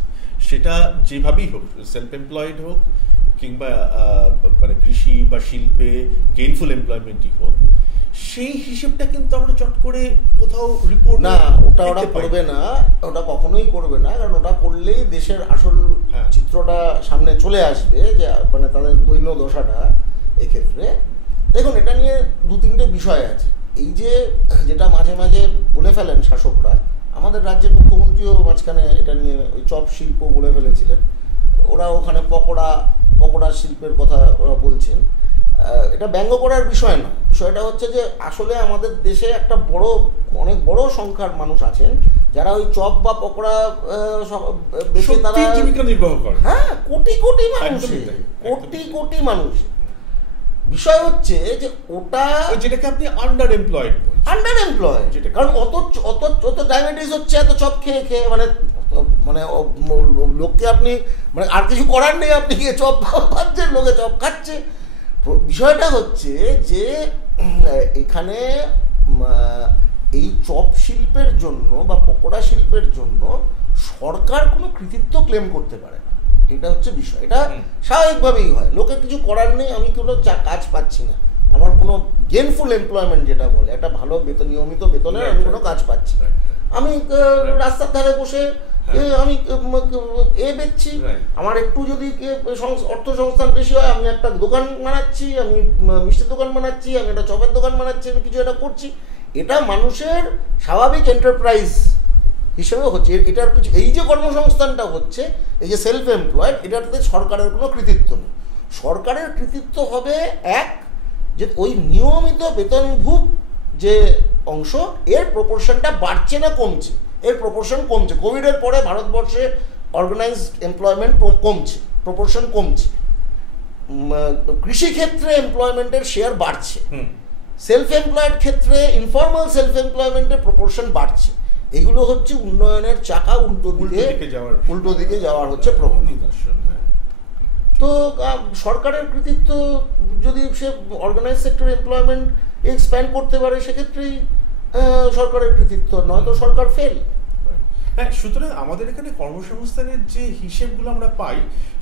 সেটা যেভাবেই হোক, সেলফ এমপ্লয়েড হোক কিংবা মানে কৃষি বা শিল্পে গেইনফুল এমপ্লয়মেন্টই হোক, সেই হিসেবটা কিন্তু আমরা চট করে কোথাও রিপোর্ট না, ওরা করবে না, ওটা কখনোই করবে না, কারণ ওটা করলেই দেশের আসল চিত্রটা সামনে চলে আসবে, যে মানে তাদের দৈন্য দশাটা। এক্ষেত্রে দেখুন এটা নিয়ে 2-3টে বিষয় আছে। এই যে যেটা মাঝে মাঝে বলে ফেলেন শাসকরা, আমাদের রাজ্যের মুখ্যমন্ত্রীও মাঝখানে এটা নিয়ে ওই চপ শিল্প বলে ফেলেছিলেন, ওরা ওখানে পকোড়া শিল্পের কথা ওরা বলছেন। এটা ব্যঙ্গ করার বিষয় না, বিষয়টা হচ্ছে যে আসলে আমাদের দেশে একটা অনেক বড় সংখ্যার মানুষ আছেন যারা ওই চপ বা পকোড়া বেশি তারা জীবিকা নির্বাহ করে। হ্যাঁ, কোটি কোটি মানুষ। বিষয় হচ্ছে যে ওটা যেটাকে আপনি আন্ডার এমপ্লয়েড, কারণ অত ডায়াবেটিস হচ্ছে এত চপ খেয়ে মানে লোককে আপনি মানে আর কিছু করার নেই, আপনি গিয়ে চপ খাচ্ছেন, লোকে চপ খাচ্ছে। বিষয়টা হচ্ছে যে এখানে এই চপ শিল্পের জন্য বা পকোড়া শিল্পের জন্য সরকার কোনো কৃতিত্ব ক্লেম করতে পারে না, এটা হচ্ছে বিষয়। এটা স্বাভাবিকভাবেই হয়, লোকের কিছু করার নেই, আমি কোনো কাজ পাচ্ছি না, আমার কোনো গেইনফুল এমপ্লয়মেন্ট যেটা বলে একটা ভালো বেতন, নিয়মিত বেতনের আমি কোনো কাজ পাচ্ছি না, আমি রাস্তার ধারে বসে আমি বেচছি, আমার একটু যদি অর্থ সংস্থান বেশি হয়, আমি একটা দোকান বানাচ্ছি, আমি মিষ্টির দোকান বানাচ্ছি, আমি একটা চপের দোকান বানাচ্ছি, আমি কিছু একটা করছি। এটা মানুষের স্বাভাবিক এন্টারপ্রাইজ হিসেবে হচ্ছে। এটার কিছু এই যে কর্মসংস্থানটা হচ্ছে, এই যে সেলফ এমপ্লয়েড, এটাতে সরকারের কোনো কৃতিত্ব নেই। সরকারের কৃতিত্ব হবে যে ওই নিয়মিত বেতনভোগ যে অংশ, এর প্রপোর্শনটা বাড়ছে না কমছে, এর প্রপোর্শন কমছে। কোভিডের পরে ভারতবর্ষে অর্গানাইজড এমপ্লয়মেন্ট কমছে, প্রপোর্শন কমছে। কৃষিক্ষেত্রে এমপ্লয়মেন্টের শেয়ার বাড়ছে, সেলফ এমপ্লয়েড ক্ষেত্রে ইনফর্মাল সেলফ এমপ্লয়মেন্টের প্রপোর্শন বাড়ছে। এগুলো হচ্ছে উন্নয়নের চাকা উল্টো দিকে যাওয়ার হচ্ছে প্রবণতা। তো সরকারের কৃতিত্ব যদি সে অর্গানাইজ সেক্টর এমপ্লয়মেন্ট এক্সপ্যান্ড করতে পারে, সেক্ষেত্রেই সরকারের কৃতিত্ব, নয়তো সরকার ফেল। হ্যাঁ, সুতরাং আমাদের এখানে কর্মসংস্থানের যে হিসেবগুলো আমরা পাই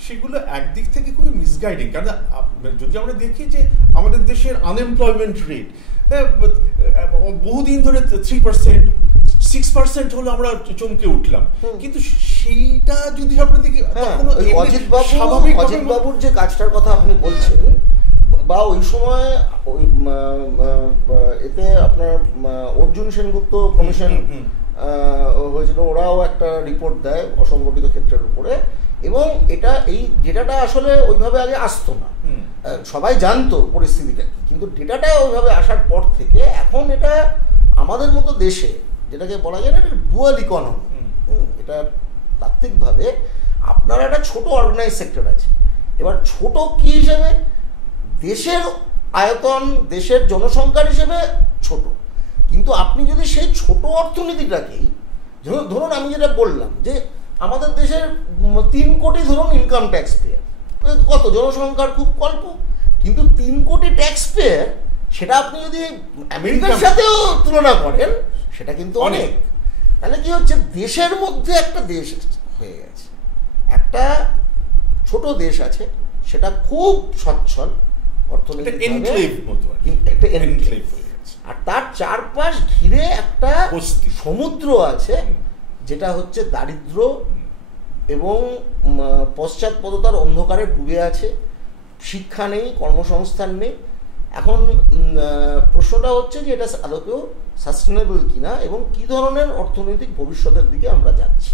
সেগুলো একদিক থেকে খুবই মিসগাইডিং। কারণ যদি আমরা দেখি যে আমাদের দেশের আনএমপ্লয়মেন্ট রেট বহুদিন ধরে 3%, 6% হলো আমরা চমকে উঠলাম, কিন্তু সেইটা যদি আমরা দেখি অজিত বাবুর যে কাজটার কথা আপনি বলছেন, বা ওই সময় ওই এতে আপনার অর্জুন সেনগুপ্ত কমিশন হয়েছিল, ওরাও একটা রিপোর্ট দেয় অসংগঠিত ক্ষেত্রের উপরে, এবং এটা এই ডেটাটা আসলে ওইভাবে আগে আসতো না, সবাই জানতো পরিস্থিতিটা, কিন্তু ডেটাটা ওইভাবে আসার পর থেকে এখন এটা আমাদের মতো দেশে যেটাকে বলা যায় না, এটা ডুয়াল ইকোনমি, এটা তাত্ত্বিকভাবে আপনার একটা ছোট অর্গানাইজ সেক্টর আছে। এবার ছোট কি হিসেবে, দেশের আয়তন, দেশের জনসংখ্যার হিসেবে ছোট, কিন্তু আপনি যদি সেই ছোট অর্থনীতিটাকেই ধরুন, আমি যেটা বললাম যে আমাদের দেশের 3 কোটি ধরুন ইনকাম ট্যাক্স পেয়ার, কত জনসংখ্যার খুব অল্প, কিন্তু 3 কোটি ট্যাক্স পেয়ার, সেটা আপনি যদি আমেরিকার সাথেও তুলনা করেন সেটা কিন্তু অনেক। তাহলে কি হচ্ছে, দেশের মধ্যে একটা দেশ হয়ে গেছে, একটা ছোট দেশ আছে, সেটা খুব সচ্ছল অর্থনৈতিক, আর তার চারপাশ ঘিরে একটা সমুদ্র আছে যেটা হচ্ছে দারিদ্র এবং পশ্চাৎপদতার অন্ধকারে ডুবে আছে, শিক্ষা নেই, কর্মসংস্থান নেই। এখন প্রশ্নটা হচ্ছে যে এটা আদৌ সাস্টেনেবল কিনা এবং কি ধরনের অর্থনৈতিক ভবিষ্যতের দিকে আমরা যাচ্ছি।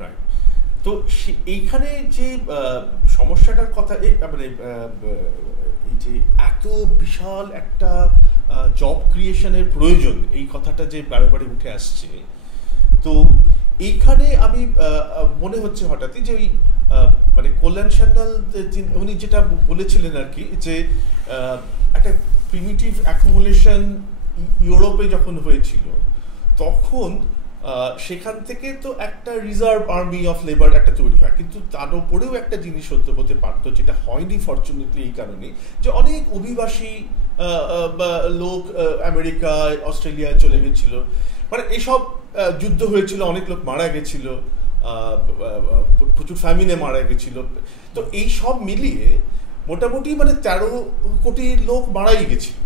রাইট। তো এইখানে যে সমস্যাটার কথা, মানে এই যে এত বিশাল একটা জব ক্রিয়েশনের প্রয়োজন, এই কথাটা যে বারে উঠে আসছে, তো এইখানে আমি মনে হচ্ছে হঠাৎই যে ওই মানে কল্যাণ সান্যাল উনি যেটা বলেছিলেন আর কি, যে একটা প্রিমিটিভ অ্যাকুমুলেশন ইউরোপে যখন হয়েছিল, তখন সেখান থেকে তো একটা রিজার্ভ আর্মি অফ লেবার একটা তৈরি হয়, কিন্তু তার উপরেও একটা জিনিস হতে পারতো, যেটা হয়নি ফরচুনেটলি এই কারণে যে অনেক অভিবাসী লোক আমেরিকা, অস্ট্রেলিয়ায় চলে গেছিল, মানে এইসব যুদ্ধ হয়েছিল, অনেক লোক মারা গেছিল, প্রচুর ফ্যামিনে মারা গেছিল, তো এই সব মিলিয়ে মোটামুটি মানে 13 কোটি লোক মারাই গেছিল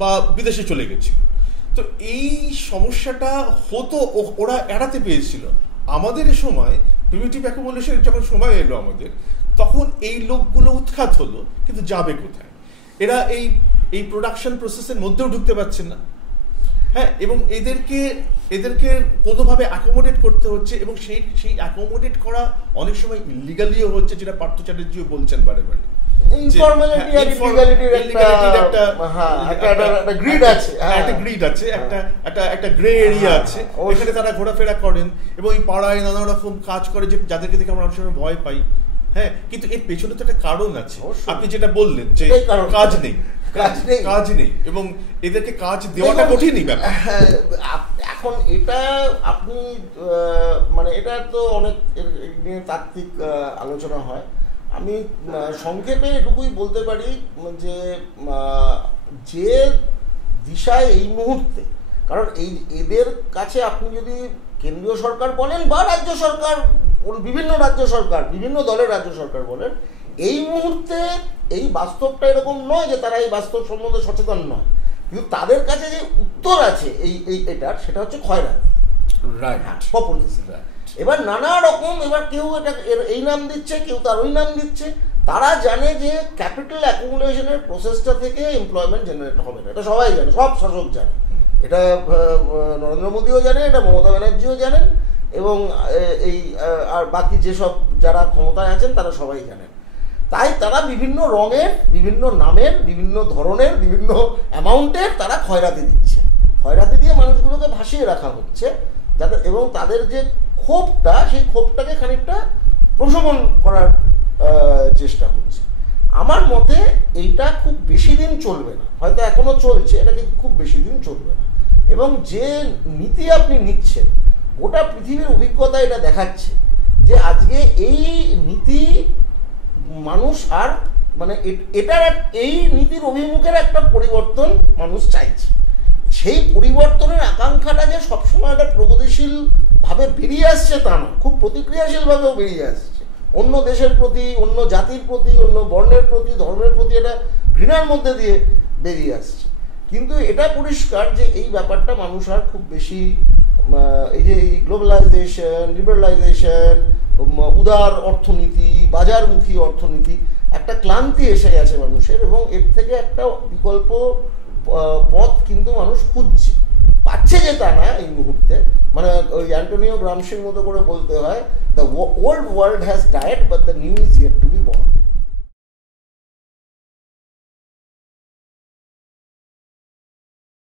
বা বিদেশে চলে গেছিল। তো এই সমস্যাটা হতো, ওরা এড়াতে পেরেছিল। আমাদের সময় প্রিমিটিভ অ্যাকুমুলেশন যখন সময় এলো আমাদের, তখন এই লোকগুলো উৎখাত হলো, কিন্তু যাবে কোথায়? এরা এই প্রোডাকশন প্রসেসের মধ্যেও ঢুকতে পারছে না, হ্যাঁ, এবং এদেরকে কোনোভাবে অ্যাকোমোডেট করতে হচ্ছে, এবং সেই অ্যাকোমোডেট করা অনেক সময় ইলিগালিও হচ্ছে, যেটা পার্থ চ্যাটার্জিও বলছেন বারে। তারা ঘোরাফেরা করেন এবং এই পাড়ায় নানা রকম কাজ করে, যাদেরকে দেখে আমরা অনেক সময় ভয় পাই, হ্যাঁ, কিন্তু এর পেছনে তো একটা কারণ আছে। আপনি যেটা বললেন যে কাজ নেই এবং এদেরকে কাজ দেওয়াটা কঠিনই ব্যাপার। এখন এটা আপনি মানে এটা তো অনেক তাত্ত্বিক আলোচনা হয়। আমি সংক্ষেপে এটুকুই বলতে পারি যে দিশায় এই মুহূর্তে, কারণ এদের কাছে আপনি যদি কেন্দ্রীয় সরকার বলেন বা রাজ্য সরকার, বিভিন্ন রাজ্য সরকার, বিভিন্ন দলের রাজ্য সরকার বলেন, এই মুহূর্তে এই বাস্তবটা এরকম নয় যে তারা এই বাস্তব সম্বন্ধে সচেতন নয়, কিন্তু তাদের কাছে যে উত্তর আছে এটার, সেটা হচ্ছে খয়রাত, পপুলিজম। এবার নানা রকম, এবার কেউ এটা এই নাম দিচ্ছে, কেউ তার ওই নাম দিচ্ছে। তারা জানে যে ক্যাপিটাল অ্যাকুমুলেশনের প্রসেসটা থেকে এমপ্লয়মেন্ট জেনারেট হবে না, এটা সবাই জানে, সব শাসক জানে, এটা নরেন্দ্র মোদীও জানে, এটা মমতা ব্যানার্জিও জানেন, এবং এই আর বাকি যেসব যারা ক্ষমতায় আছেন তারা সবাই জানেন। তাই তারা বিভিন্ন রঙের, বিভিন্ন নামের, বিভিন্ন ধরনের, বিভিন্ন অ্যামাউন্টের তারা খয়রাতি দিচ্ছে, খয়রাতি দিয়ে মানুষগুলোকে ভাসিয়ে রাখা হচ্ছে, যাতে এবং তাদের যে ক্ষোভটা, সেই ক্ষোভটাকে খানিকটা প্রশমন করার চেষ্টা হচ্ছে। আমার মতে এইটা খুব বেশি দিন চলবে না, হয়তো এখনো চলছে, এটা কিন্তু খুব বেশি দিন চলবে না। এবং যে নীতি আপনি নিচ্ছেন, গোটা পৃথিবীর অভিজ্ঞতা এটা দেখাচ্ছে যে আজকে এই নীতি মানুষ আর মানে এটার এই নীতির অভিমুখের একটা পরিবর্তন মানুষ চাইছে। সেই পরিবর্তনের আকাঙ্ক্ষাটা যে সবসময় একটা প্রগতিশীল ভাবে বেরিয়ে আসছে তা না, খুব প্রতিক্রিয়াশীলভাবেও বেরিয়ে আসছে। অন্য দেশের প্রতি, অন্য জাতির প্রতি, অন্য বর্ণের প্রতি, ধর্মের প্রতি এটা ঘৃণার মধ্যে দিয়ে বেরিয়ে আসছে। কিন্তু এটা পরিষ্কার যে এই ব্যাপারটা মানুষ আর খুব বেশি, এই যে এই গ্লোবালাইজেশন, লিবারালাইজেশন, উদার অর্থনীতি, বাজারমুখী অর্থনীতি, একটা ক্লান্তি এসে গেছে মানুষের, এবং এর থেকে একটা বিকল্প পথ কিন্তু মানুষ খুঁজছে, পাচ্ছে যে তা না এই মুহূর্তে। মানে ওই অ্যান্টোনিও গ্রামশির মতো করে বলতে হয়, the old world has died but the new is yet two B born.